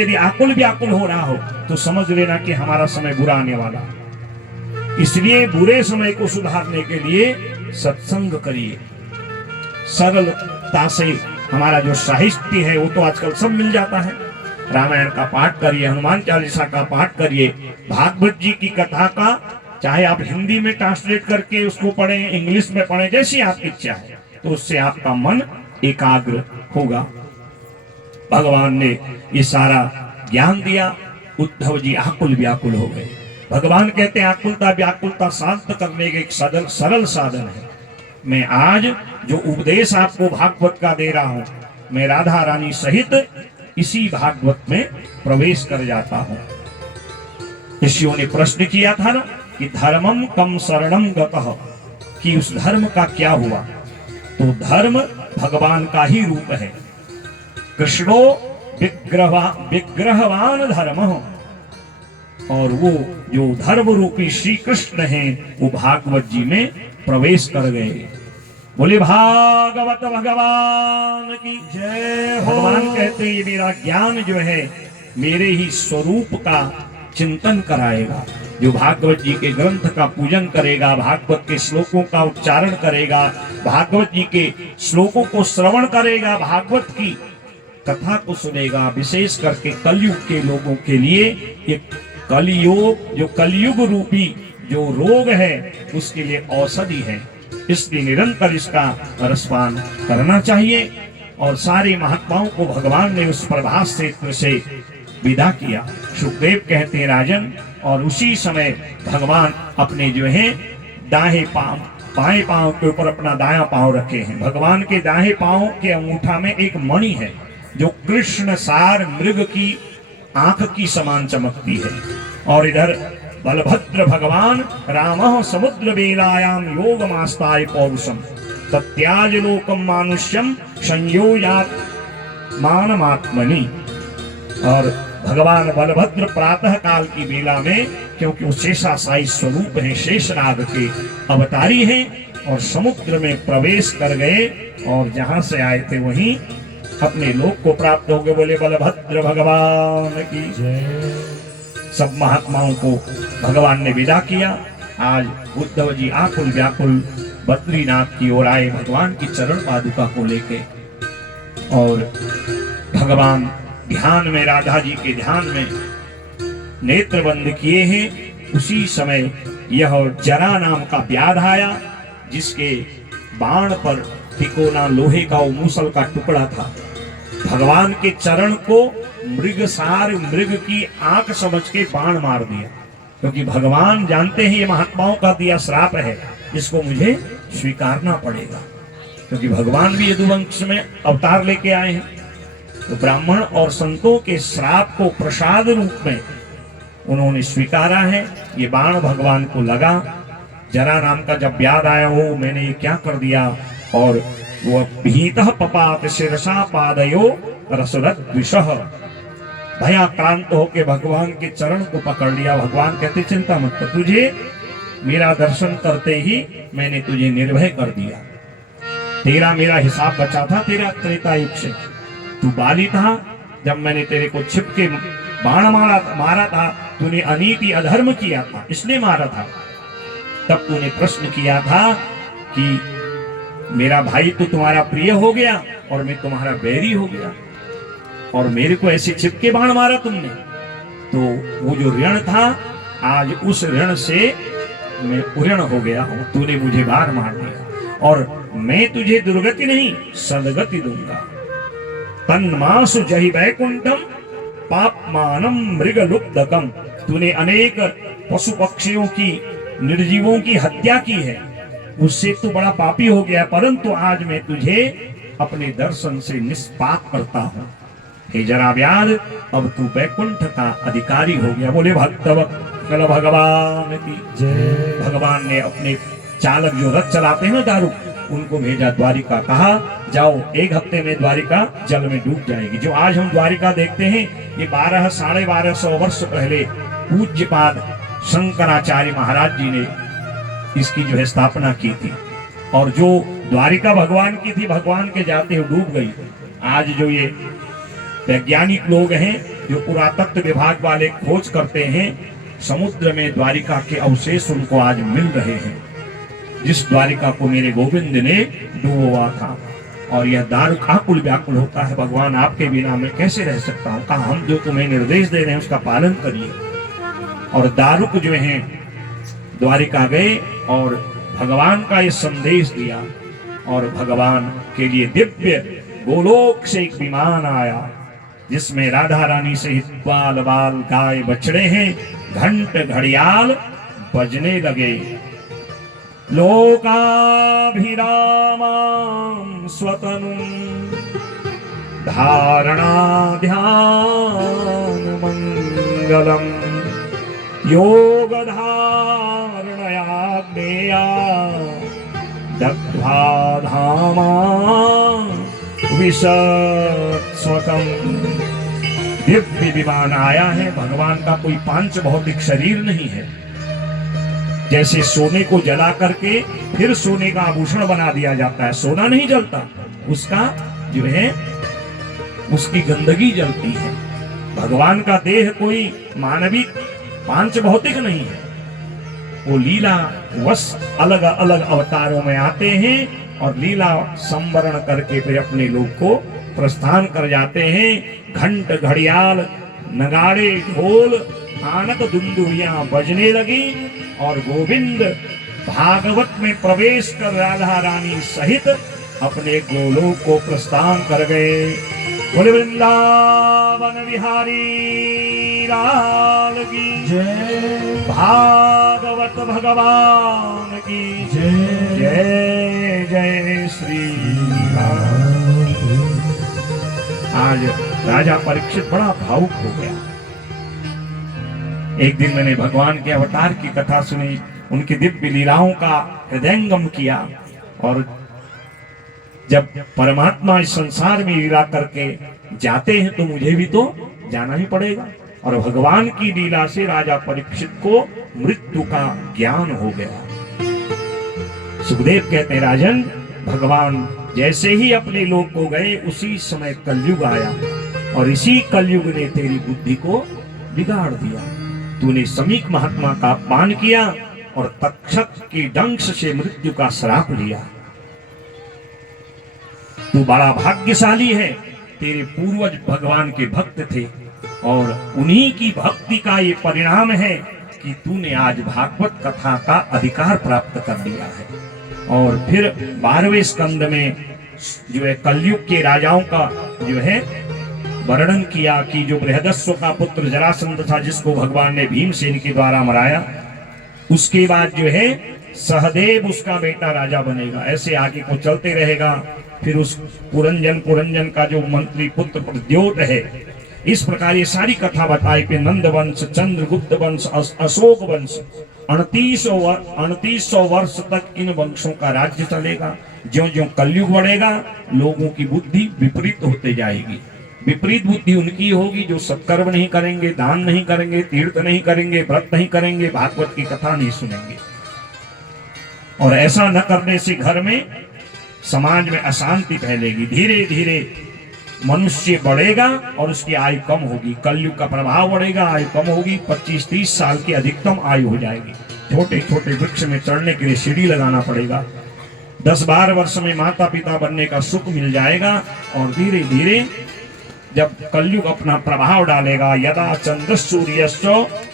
यदि आकुल व्याकुल हो रहा हो, तो समझ लेना कि हमारा समय बुरा आने वाला। इसलिए बुरे समय को सुधारने के लिए सत्संग करिए। सरलता से हमारा जो साहित्य है वो तो आजकल सब मिल जाता है। रामायण का पाठ करिए, हनुमान चालीसा का पाठ करिए, भागवत जी की कथा का चाहे आप हिंदी में ट्रांसलेट करके उसको पढ़ें, इंग्लिश में पढ़ें, जैसी आपकी इच्छा है, तो उससे आपका मन एकाग्र होगा। भगवान ने ये सारा ज्ञान दिया। उद्धव जी आकुल व्याकुल हो गए। भगवान कहते हैं आकुलता व्याकुलता शांत करने के एक सरल साधन है। मैं आज जो उपदेश आपको भागवत का दे रहा हूं, मैं राधा रानी सहित इसी भागवत में प्रवेश कर जाता हूं। ऋषियों ने प्रश्न किया था ना कि धर्मम कम शरणम गतः, कि उस धर्म का क्या हुआ। तो धर्म भगवान का ही रूप है। कृष्णो विग्रहवान धर्म, और वो जो धर्म रूपी श्री कृष्ण हैं वो भागवत जी में प्रवेश कर गए। बोले भागवत भगवान की जय हो। भगवान कहते हैं ये मेरा ज्ञान जो है मेरे ही स्वरूप का चिंतन कराएगा। जो भागवत जी के ग्रंथ का पूजन करेगा, भागवत के श्लोकों का उच्चारण करेगा, भागवत जी के श्लोकों को श्रवण करेगा, भागवत की कथा को सुनेगा, विशेष करके कलयुग के लोगों के लिए ये कलयुग जो कलयुग रूपी जो रोग है उसके लिए औषधि है। इसलिए निरंतर इसका रसपान करना चाहिए। और सारे महात्माओं को भगवान ने उस प्रभास क्षेत्र से विदा किया। सुखदेव कहते हैं राजन, और उसी समय भगवान अपने जो है दाएं पांव के ऊपर अपना दायां पांव रखे हैं। भगवान के दाएं पांव के अंगूठा में एक मणि है जो कृष्ण सार मृग की आंख की समान चमकती है। और इधर बलभद्र भगवान रामः समुद्र बेलायाम योगमास्ताय पौरुषम तत्याज लोकम मानुष्यम संयोजात मानमात्मनि। और भगवान बलभद्र प्रातः काल की बेला में, क्योंकि वो शेषाशायी स्वरूप है, शेषनाग के अवतारी हैं, और समुद्र में प्रवेश कर गए और जहां से आए थे वहीं अपने लोक को प्राप्त हो गए। बोले बलभद्र भगवान की जय। सब महात्माओं को भगवान ने विदा किया। आज उद्धव जी आकुल व्याकुल बद्रीनाथ की ओर आए भगवान की चरण पादुका को लेके, और भगवान ध्यान में, राधा जी के ध्यान में नेत्र बंद किए हैं। उसी समय यह जरा नाम का व्याध आया जिसके बाण पर तिकोना लोहे का मूसल का टुकड़ा था। भगवान के चरण को मृगसार मृग की आंख समझ के बाण मार दिया, क्योंकि भगवान जानते हैं ये महात्माओं का दिया श्राप है, इसको मुझे स्वीकारना पड़ेगा, क्योंकि भगवान भी यदुवंश में अवतार लेके आए हैं। तो ब्राह्मण और संतों के श्राप को प्रसाद रूप में उन्होंने स्वीकारा है। ये बाण भगवान को लगा। जरा नाम का जब याद आया हो मैंने ये क्या कर दिया, और वो भीतः पपात शिरसा पादयो रसरत विषः, भयाक्रांत होके भगवान के चरण को पकड़ लिया। भगवान कहते चिंता मत कर, तुझे मेरा दर्शन करते ही मैंने तुझे निर्भय कर दिया। तेरा मेरा हिसाब बचा था तेरा त्रेता युग से। तू बाली था जब मैंने तेरे को छिपके बाण मारा था, तूने अनीति अधर्म किया था इसलिए मारा था। तब तूने प्रश्न किया था कि मेरा भाई तो तुम्हारा प्रिय हो गया और मैं तुम्हारा बैरी हो गया, और मेरे को ऐसे छिपके बाण मारा तुमने। तो वो जो ऋण था आज उस ऋण से मैं उऋण हो गया हूं। तूने मुझे बार मार दिया, और मैं तुझे दुर्गति नहीं सदगति दूंगा। तन्मासु जहि वैकुंठम पापमानम मृगलुब्धकम। तूने अनेक पशु पक्षियों की निर्जीवों की हत्या की है, उससे तू बड़ा पापी हो गया, परंतु आज मैं तुझे अपने दर्शन से निष्पाप करता हूं। हे जरा व्याध, अब तू वैकुंठ का अधिकारी हो गया। बोले भक्तवत्सल भगवान की जय। भगवान ने अपने चालक जो रथ चलाते हैं ना दारुक, उनको भेजा द्वारिका, कहा जाओ 1 हफ्ते में द्वारिका जल में डूब जाएगी। जो आज हम द्वारिका देखते हैं ये 1200-1250 वर्ष पहले पूज्यपाद शंकराचार्य महाराज जी ने इसकी जो है स्थापना की थी, और जो द्वारिका भगवान की थी भगवान के जाते हुए डूब गई। आज जो ये वैज्ञानिक लोग हैं जो पुरातत्व विभाग वाले खोज करते हैं, समुद्र में द्वारिका के अवशेष उनको आज मिल रहे हैं, जिस द्वारिका को मेरे गोविंद ने डुबोआ था। और यह दारुक आकुल व्याकुल होता है, भगवान आपके बिना मैं कैसे रह सकता हूँ। कहा हम जो तुम्हें निर्देश दे रहे हैं उसका पालन करिए। और दारुक जो है द्वारिका गए और भगवान का ये संदेश दिया, और भगवान के लिए दिव्य गोलोक से एक विमान आया जिसमें राधा रानी सहित बाल बाल गाय बछड़े हैं। घंट घड़ियाल बजने लगे। लोकाभिरामां स्वतनुं धारणा ध्यान मंगलम योग धारणया ज्ञेया दग्ध्वा धामा विशस्वकम। दिव्य विमान आया है। भगवान का कोई पांच भौतिक शरीर नहीं है। जैसे सोने को जला करके फिर सोने का आभूषण बना दिया जाता है, सोना नहीं जलता, उसका जो है उसकी गंदगी जलती है। भगवान का देह कोई मानवीय पांच भौतिक नहीं है। वो लीला वश अलग अलग अवतारों में आते हैं और लीला संवरण करके फिर अपने लोग को प्रस्थान कर जाते हैं। घंट घड़ियाल नगाड़े ढोल आनक दुंदुरियां बजने लगी और गोविंद भागवत में प्रवेश कर राधा रानी सहित अपने गोलोक को प्रस्थान कर गए। बोले वृंदावन बिहारी लाल की जय, भागवत भगवान की जय जय जय श्री राम। आज राजा परीक्षित बड़ा भावुक हो गया। एक दिन मैंने भगवान के अवतार की कथा सुनी, उनकी दिव्य लीलाओं का हृदयंगम किया। और जब परमात्मा इस संसार में लीला करके जाते हैं तो मुझे भी तो जाना ही पड़ेगा। और भगवान की लीला से राजा परीक्षित को मृत्यु का ज्ञान हो गया। सुखदेव कहते हैं, राजन, भगवान जैसे ही अपने लोक को गए उसी समय कलयुग आया और इसी कलयुग ने तेरी बुद्धि को बिगाड़ दिया। तूने समीक महात्मा का अपमान किया और तक्षक की डंक से मृत्यु का श्राप लिया। तू बड़ा भाग्यशाली है। तेरे पूर्वज भगवान के भक्त थे और उन्हीं की भक्ति का ये परिणाम है कि तूने आज भागवत कथा का अधिकार प्राप्त कर लिया है। और फिर 12वें स्कंद में जो है कलयुग के राजाओं का जो है वर्णन किया कि जो बृहदस्व का पुत्र जरासंध था, जिसको भगवान ने भीमसेन के द्वारा मराया, उसके बाद जो है सहदेव उसका बेटा राजा बनेगा। ऐसे आगे को चलते रहेगा। फिर उस पुरंजन का जो मंत्री पुत्र प्रद्योत है। इस प्रकार ये सारी कथा बताई कि नंद वंश, चंद्रगुप्त वंश, अशोक वंश, 3800 वर्ष तक इन वंशों का राज्य चलेगा। ज्यों ज्यों कलयुग बढ़ेगा लोगों की बुद्धि विपरीत होते जाएगी। विपरीत बुद्धि उनकी होगी जो सत्कर्म नहीं करेंगे, दान नहीं करेंगे, तीर्थ नहीं करेंगे, व्रत नहीं करेंगे, भागवत की कथा नहीं सुनेंगे। और ऐसा न करने से घर में समाज में अशांति फैलेगी। धीरे धीरे मनुष्य बढ़ेगा और उसकी आयु कम होगी। कलयुग का प्रभाव बढ़ेगा, आयु कम होगी। 25-30 साल की अधिकतम आयु हो जाएगी। छोटे छोटे वृक्ष में चढ़ने के लिए सीढ़ी लगाना पड़ेगा। 10-12 वर्ष में माता पिता बनने का सुख मिल जाएगा। और धीरे धीरे जब कलयुग अपना प्रभाव डालेगा, यदा चंद्र सूर्यश्च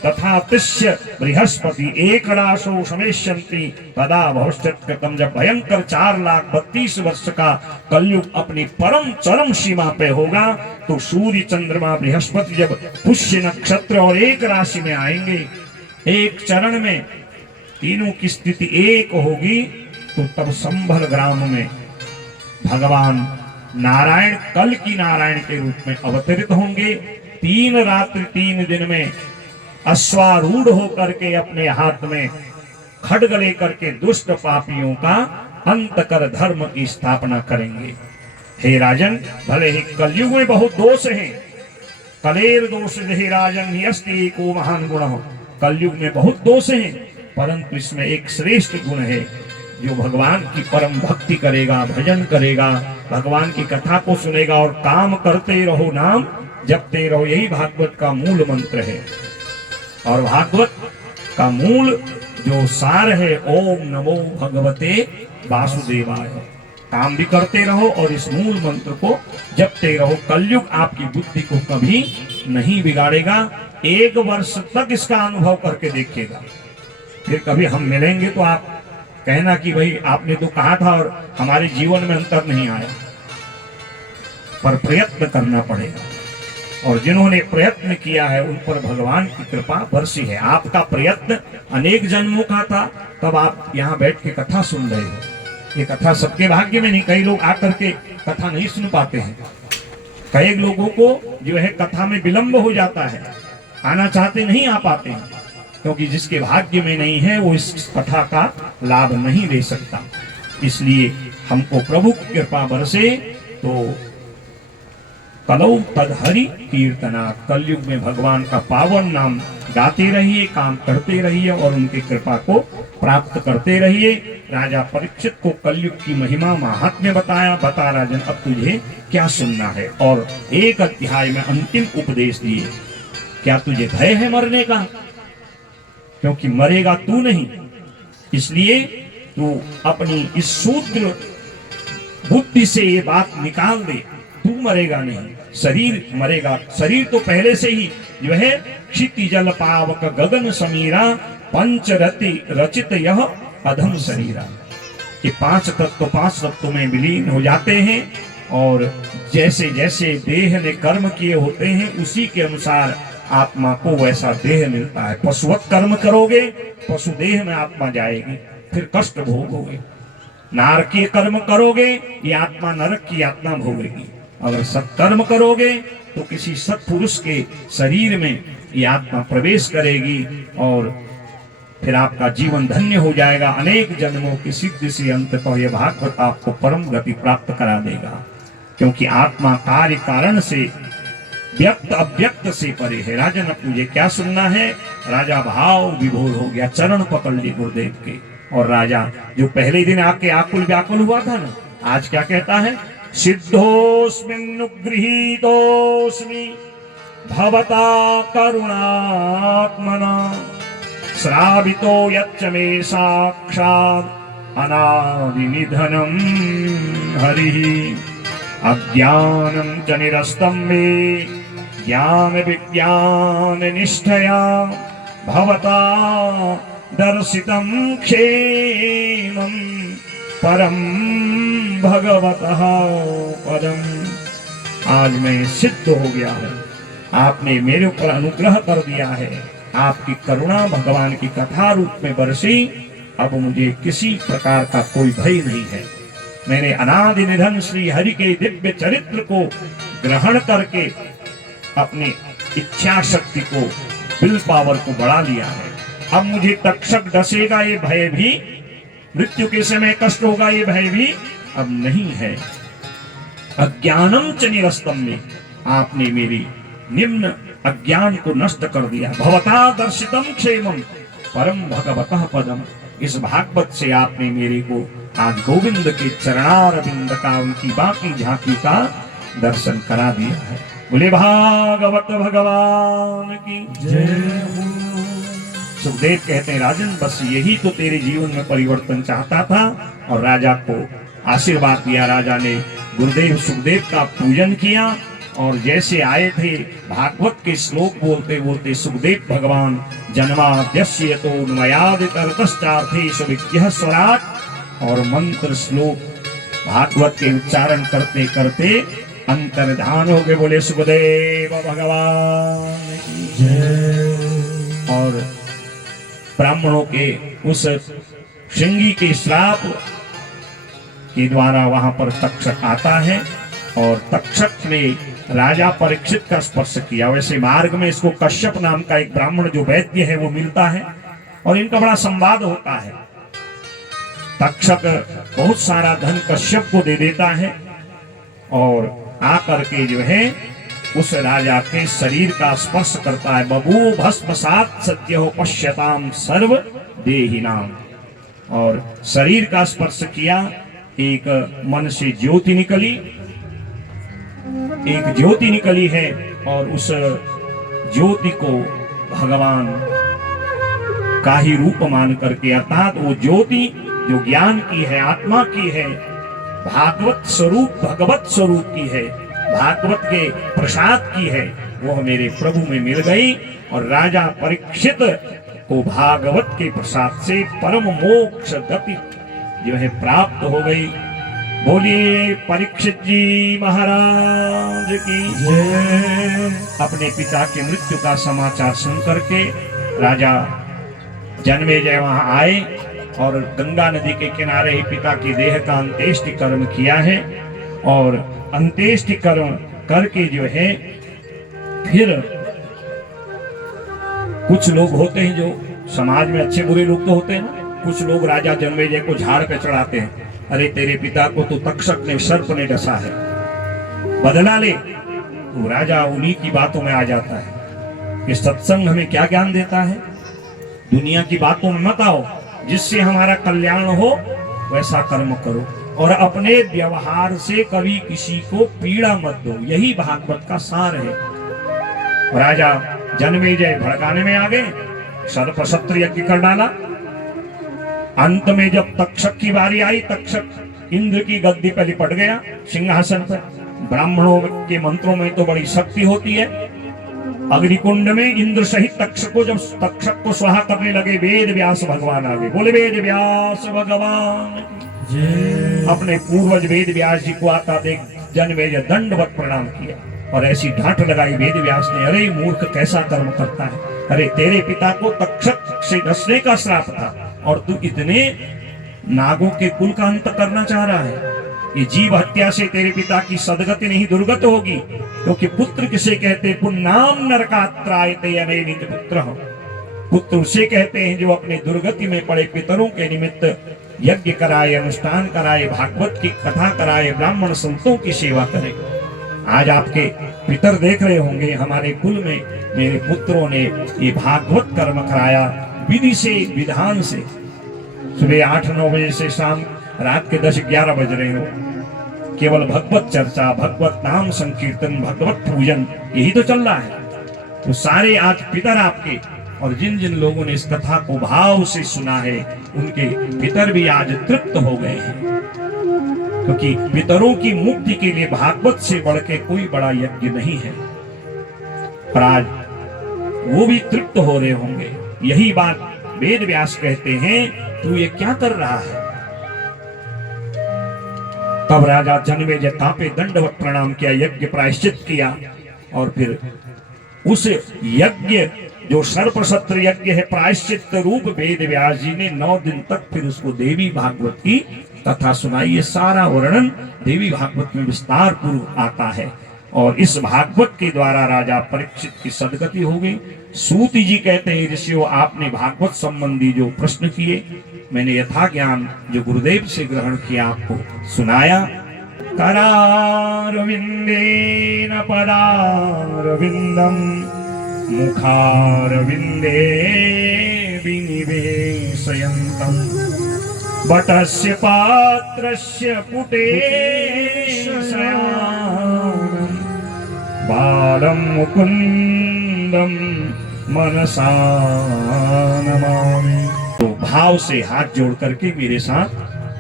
तथा तिष्य बृहस्पति एकराशो समेष्यन्ति तदा भविष्यत्कृतं। जब भयंकर 4,32,000 वर्ष का कलयुग अपनी परम चरम सीमा पे होगा तो सूर्य चंद्रमा बृहस्पति जब पुष्य नक्षत्र और एक राशि में आएंगे, एक चरण में तीनों की स्थिति एक होगी, तो तब संभल ग्राम में भगवान नारायण कल की नारायण के रूप में अवतरित होंगे। 3 रात्रि 3 दिन में अश्वारूढ़ होकर के अपने हाथ में खड्ग लेकर के दुष्ट पापियों का अंत कर धर्म की स्थापना करेंगे। हे राजन, भले ही कलयुग में बहुत दोष हैं, कलेर दोष हे राजन यस्ति एको महान गुण। कलयुग में बहुत दोष हैं, परंतु इसमें एक श्रेष्ठ गुण है। जो भगवान की परम भक्ति करेगा, भजन करेगा, भगवान की कथा को सुनेगा और काम करते रहो, नाम जपते रहो, यही भागवत का मूल मंत्र है। और भागवत का मूल जो सार है, ओम नमो भगवते वासुदेवाय। काम भी करते रहो और इस मूल मंत्र को जपते रहो। कलयुग आपकी बुद्धि को कभी नहीं बिगाड़ेगा। 1 वर्ष तक इसका अनुभव करके देखिएगा। फिर कभी हम मिलेंगे तो आप कहना कि भाई आपने तो कहा था और हमारे जीवन में अंतर नहीं आया। पर प्रयत्न करना पड़ेगा। और जिन्होंने प्रयत्न किया है उन पर भगवान की कृपा बरसी है। आपका प्रयत्न अनेक जन्मों का था, तब आप यहाँ बैठ के कथा सुन रहे हो। ये कथा सबके भाग्य में नहीं, कई लोग आकर के कथा नहीं सुन पाते हैं। कई लोगों को जो है कथा में विलंब हो जाता है, आना चाहते नहीं आ पाते हैं, क्योंकि जिसके भाग्य में नहीं है वो इस कथा का लाभ नहीं ले सकता। इसलिए हमको प्रभु की कृपा बरसे तो कलौ तदहरि कीर्तना, कलयुग में भगवान का पावन नाम गाते रहिए, काम करते रहिए और उनकी कृपा को प्राप्त करते रहिए। राजा परीक्षित को कलयुग की महिमा महात्म्य बताया, बता राजन अब तुझे क्या सुनना है, और एक अध्याय में अंतिम उपदेश दिए। क्या तुझे भय है मरने का? क्योंकि मरेगा तू नहीं, इसलिए तू अपनी इस शूद्र बुद्धि से ये बात निकाल दे, तू मरेगा नहीं, शरीर मरेगा। शरीर तो पहले से ही जो है क्षिति जल पावक गगन समीरा पंचरति रचित यह अधम शरीरा, कि पांच तत्व में विलीन हो जाते हैं, और जैसे जैसे देह ने कर्म किए होते हैं उसी के अनुसार आत्मा को वैसा देह मिलता है। पशुवत कर्म करोगे, पशु देह में आत्मा जाएगी, फिर कष्ट भोगोगे। नारकीय कर्म करोगे, ये आत्मा नरक की यातना भोगेगी। अगर सत्कर्म करोगे तो किसी सत्पुरुष के शरीर में ये आत्मा प्रवेश करेगी और फिर आपका जीवन धन्य हो जाएगा। अनेक जन्मों की सिद्धि से अंत को यह भागवत आपको परम गति प्राप्त करा देगा, क्योंकि आत्मा कार्य कारण से व्यक्त अव्यक्त से परे है। राजन अब तुझे क्या सुनना है? राजा भाव विभोर हो गया, चरण पकड़ लिए गुरुदेव के। और राजा जो पहले दिन आके आकुल व्याकुल हुआ था ना, आज क्या कहता है? सिद्धोस्मिन्नुगृहीतोस्मि भवता करुणात्मना श्रावितो यच्च मे साक्षात् अनादिनिधनं हरिः अज्ञानं च निरस्तं मे ज्ञान विज्ञान निष्ठया भवता दर्शितं क्षेमं परम भगवतः पदम। आज मैं सिद्ध हो गया है, आपने मेरे ऊपर अनुग्रह कर दिया है, आपकी करुणा भगवान की कथा रूप में बरसी। अब मुझे किसी प्रकार का कोई भय नहीं है। मैंने अनादि निधन श्री हरि के दिव्य चरित्र को ग्रहण करके अपनी इच्छा शक्ति को, विल पावर को बढ़ा लिया है। अब मुझे तक्षक डसेगा ये भय भी, मृत्यु के समय कष्ट होगा ये भय भी अब नहीं है। अज्ञानम च निरस्तम में आपने मेरी निम्न अज्ञान को नष्ट कर दिया। भवता दर्शितम क्षेमम परम भगवतः पदम। इस भागवत से आपने मेरे को आज गोविंद के चरणारविंद का, उनकी बाकी झांकी का दर्शन करा दिया है। बोले भागवत भगवान की जय। सुखदेव कहते हैं राजन बस यही तो तेरे जीवन में परिवर्तन चाहता था। और राजा को आशीर्वाद दिया। राजा ने गुरुदेव सुखदेव का पूजन किया और जैसे आए थे भागवत के श्लोक बोलते बोलते सुखदेव भगवान जन्माद्यस्य नुमयादितरतश्चार्थेषु विज्ञः स्वराट, और मंत्र श्लोक भागवत के उच्चारण करते करते अंतर्धान हो गए। बोले सुखदेव भगवान की जय। और ब्राह्मणों के उस श्रृंगी के श्राप के द्वारा वहां पर तक्षक आता है और तक्षक ने राजा परीक्षित का स्पर्श किया। वैसे मार्ग में इसको कश्यप नाम का एक ब्राह्मण जो वैद्य है वो मिलता है और इनका बड़ा संवाद होता है। तक्षक बहुत सारा धन कश्यप को दे देता है और आकर के जो है उस राजा के शरीर का स्पर्श करता है। बभू भस्मसात सत्यो पश्यताम सर्व देहिनाम। और शरीर का स्पर्श किया, एक मन से ज्योति निकली, एक ज्योति निकली है और उस ज्योति को भगवान का ही रूप मान करके, अर्थात वो ज्योति जो ज्ञान की है, आत्मा की है, भागवत स्वरूप भगवत स्वरूप की है, भागवत के प्रसाद की है, वो मेरे प्रभु में मिल गई। और राजा परीक्षित को भागवत के प्रसाद से परम मोक्ष गति जो है प्राप्त हो गई। बोलिए परीक्षित जी महाराज की जय। अपने पिता की मृत्यु का समाचार सुन करके राजा जन्मेजय वहां आए और गंगा नदी के किनारे ही पिता की देह का अंत्येष्टि कर्म किया है। और अंत्येष्टि कर्म करके जो है फिर कुछ लोग होते हैं जो समाज में अच्छे बुरे लोग तो होते हैं ना, कुछ लोग राजा जन्मेजय को झाड़ पे चढ़ाते हैं, अरे तेरे पिता को तो तक्षक ने सर्प ने डसा है, बदला ले। तो राजा उन्हीं की बातों में आ जाता है कि सत्संग हमें क्या ज्ञान देता है, दुनिया की बातों में मत आओ, जिससे हमारा कल्याण हो वैसा कर्म करो और अपने व्यवहार से कभी किसी को पीड़ा मत दो, यही भागवत का सार है। राजा जन्मेजय भड़काने में आ गए, सर्प सत्र यज्ञ कर डाला। अंत में जब तक्षक की बारी आई, तक्षक इंद्र की गद्दी पर लिपट गया सिंहासन पर। ब्राह्मणों के मंत्रों में तो बड़ी शक्ति होती है। अग्निकुंड में इंद्र सहित तक्षक को स्वाहा करने लगे, वेद व्यास भगवान आ गए। बोले वेद व्यास भगवान, अपने पूर्वज वेद व्यास जी को आता देख जन्मेजय दंडवत प्रणाम किया और ऐसी डांट लगाई वेद व्यास ने, अरे मूर्ख कैसा कर्म करता है, अरे तेरे पिता को तक्षक से डसने का श्राप था और तू इतने नागों के कुल का अंत करना चाह रहा है। ये जीव हत्या से तेरे पिता की सदगति नहीं दुर्गत होगी, क्योंकि पुत्र किसे कहते, पुण्णाम नरकात्रायते अनेनित पुत्र। पुत्र उसे कहते हैं जो अपने दुर्गति में पड़े पितरों के निमित्त यज्ञ कराए, अनुष्ठान कराए, भागवत की कथा कराए, ब्राह्मण संतों की सेवा करे। आज आपके पितर देख रहे होंगे, हमारे कुल में मेरे पुत्रों ने ये भागवत कर्म कराया, विधि से विधान से। सुबह 8-9 बजे से शाम रात के 10-11 बज रहे हो, केवल भगवत चर्चा, भगवत नाम संकीर्तन, भगवत पूजन, यही तो चल रहा है। तो सारे आज पितर आपके, और जिन जिन लोगों ने इस कथा को भाव से सुना है, उनके पितर भी आज तृप्त हो गए हैं, क्योंकि पितरों की मुक्ति के लिए भागवत से बढ़ के कोई बड़ा यज्ञ नहीं है। पर आज वो भी तृप्त हो रहे होंगे। यही बात वेद व्यास कहते हैं, तू ये क्या कर रहा है। तब राजा जन्मेजय कांपे, दंडवत प्रणाम किया, यज्ञ प्रायश्चित किया और फिर उस यज्ञ जो सर्प सत्र यज्ञ है, प्रायश्चित रूप वेद व्यास जी ने 9 दिन तक फिर उसको देवी भागवत की कथा सुनाई। ये सारा वर्णन देवी भागवत में विस्तार पूर्व आता है और इस भागवत के द्वारा राजा परीक्षित की सदगति हो गई। सूति जी कहते हैं, ऋषियों आपने भागवत संबंधी जो प्रश्न किए, मैंने यथा ज्ञान जो गुरुदेव से ग्रहण किया आपको सुनाया। करारविंदेन पदारविंदम मुखारविंदे विनिवेशयन्तम् बटस्य पात्रस्य पुटेशयानम् बालं मुकुन्दं मनसा नमामि। तो भाव से हाथ जोड़ करके मेरे साथ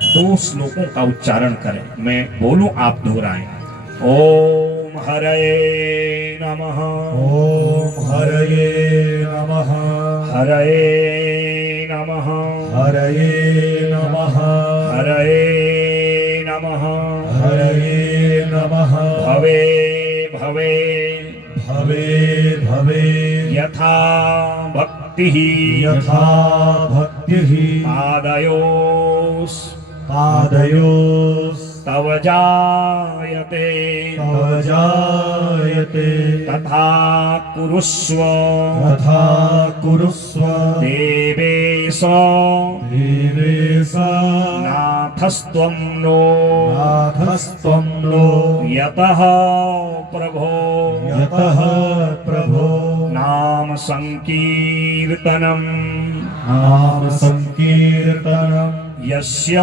2 श्लोकों का उच्चारण करें, मैं बोलूं आप दोहराएं। ओम हरये नमः, ओम हरये नमः, हरये नमः, हरये नमः, हरये नमः, हरये नमः। भवे भवे भवे भवे यथा भक्तिः यथा भक्तिः पादयोस् तव जायते तव जायते तथा कुरुष्व तथा कुरुष्व देवेश देवेश नाथस्त्वं नो नाथस्त्वं नो यतः प्रभो यतः प्रभो नाम संकीर्तनम् नाम संकीर्तनम् यस्य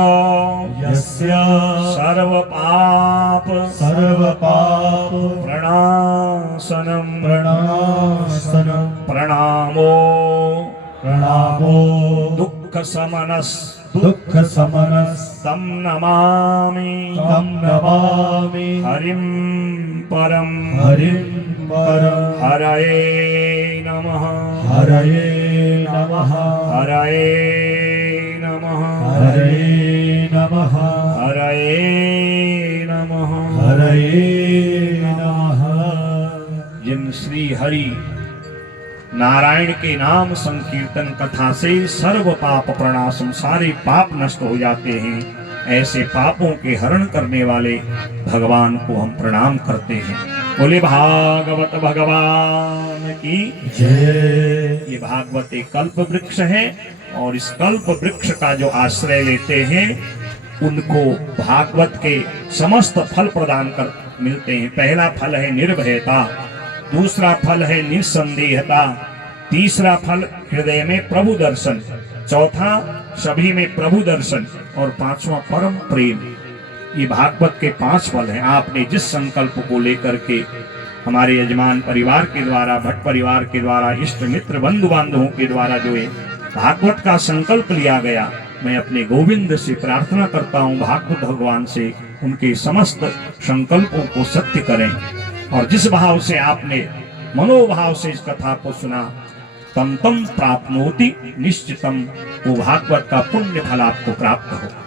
यस्य सर्वपाप प्रणाशनम् प्रणामो दुःखशमनस् तं नमामि हरिं परम् हरये नमः हरये नमः हरये नमः हरये नमः हरये नमः। हरये नमः। जिन श्री हरि नारायण के नाम संकीर्तन कथा से सर्व पाप प्रणाशम, सारे पाप नष्ट हो जाते हैं, ऐसे पापों के हरण करने वाले भगवान को हम प्रणाम करते हैं। बोले भागवत भगवान की। जय। ये भागवत एक कल्प वृक्ष है और इस कल्प वृक्ष का जो आश्रय लेते हैं उनको भागवत के समस्त फल प्रदान कर मिलते हैं। पहला फल है निर्भयता, दूसरा फल है निसंदेहता, तीसरा फल हृदय में प्रभु दर्शन, चौथा सभी में प्रभु दर्शन और पांचवा परम प्रेम। ये भागवत के 5 फल हैं। आपने जिस संकल्प को लेकर के हमारे यजमान परिवार के द्वारा, भट्ट परिवार के द्वारा, इष्ट मित्र बंधु बांधवों के द्वारा जो है भागवत का संकल्प लिया गया, मैं अपने गोविंद से प्रार्थना करता हूँ, भागवत भगवान से उनके समस्त संकल्पों को सत्य करें। और जिस भाव से आपने मनोभाव से इस कथा को सुना, तम तम प्राप्नोति निश्चितम, वो भागवत का पुण्य फल आपको प्राप्त हो।